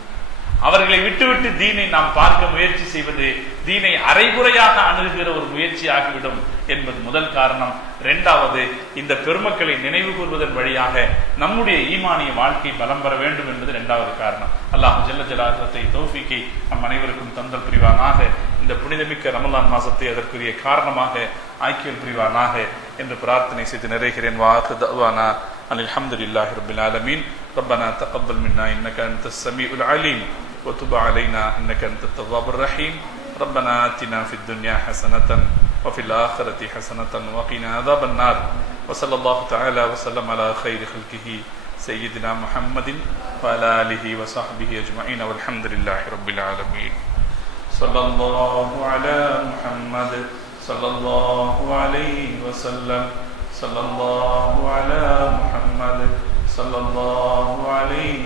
அவர்களை விட்டுவிட்டு தீனை நாம் பார்க்க முயற்சி செய்வது தீனை அரைகுறையாக அணுகுகிற ஒரு முயற்சியாகிவிடும் என்பது முதல் காரணம். இரண்டாவது, இந்த பெருமக்களை நினைவு கூர்வதன் வழியாக நம்முடைய ஈமானிய வாழ்க்கை பலம் பெற வேண்டும் என்பது இரண்டாவது காரணம். அல்லாஹ் ஜல்ல ஜலாலுஹு தௌஃபீக்கை நம் அனைவருக்கும் தந்தல் புரிவானாக. இந்த புனிதமிக்க ரமலான் மாசத்தை அதற்குரிய காரணமாக ஆக்கியல் புரிவானாக என்று பிரார்த்தனை செய்து நிறைகிறேன். வாஹிரு தஅவானா அல்ஹம்துலில்லாஹி ரப்பில் ஆலமீன். ربنا تقبل منا إنك أنت السميع العليم وتب علينا إنك أنت التواب الرحيم. ربنا آتنا في الدنيا حسنة وفي الآخرة حسنة وقنا عذاب النار. وصلى الله تعالى وسلم على خير خلقه سيدنا محمد وعلى آله وصحبه أجمعين والحمد لله رب العالمين. صلى الله على محمد صلى الله عليه وسلم. صلى الله على محمد صلى الله عليه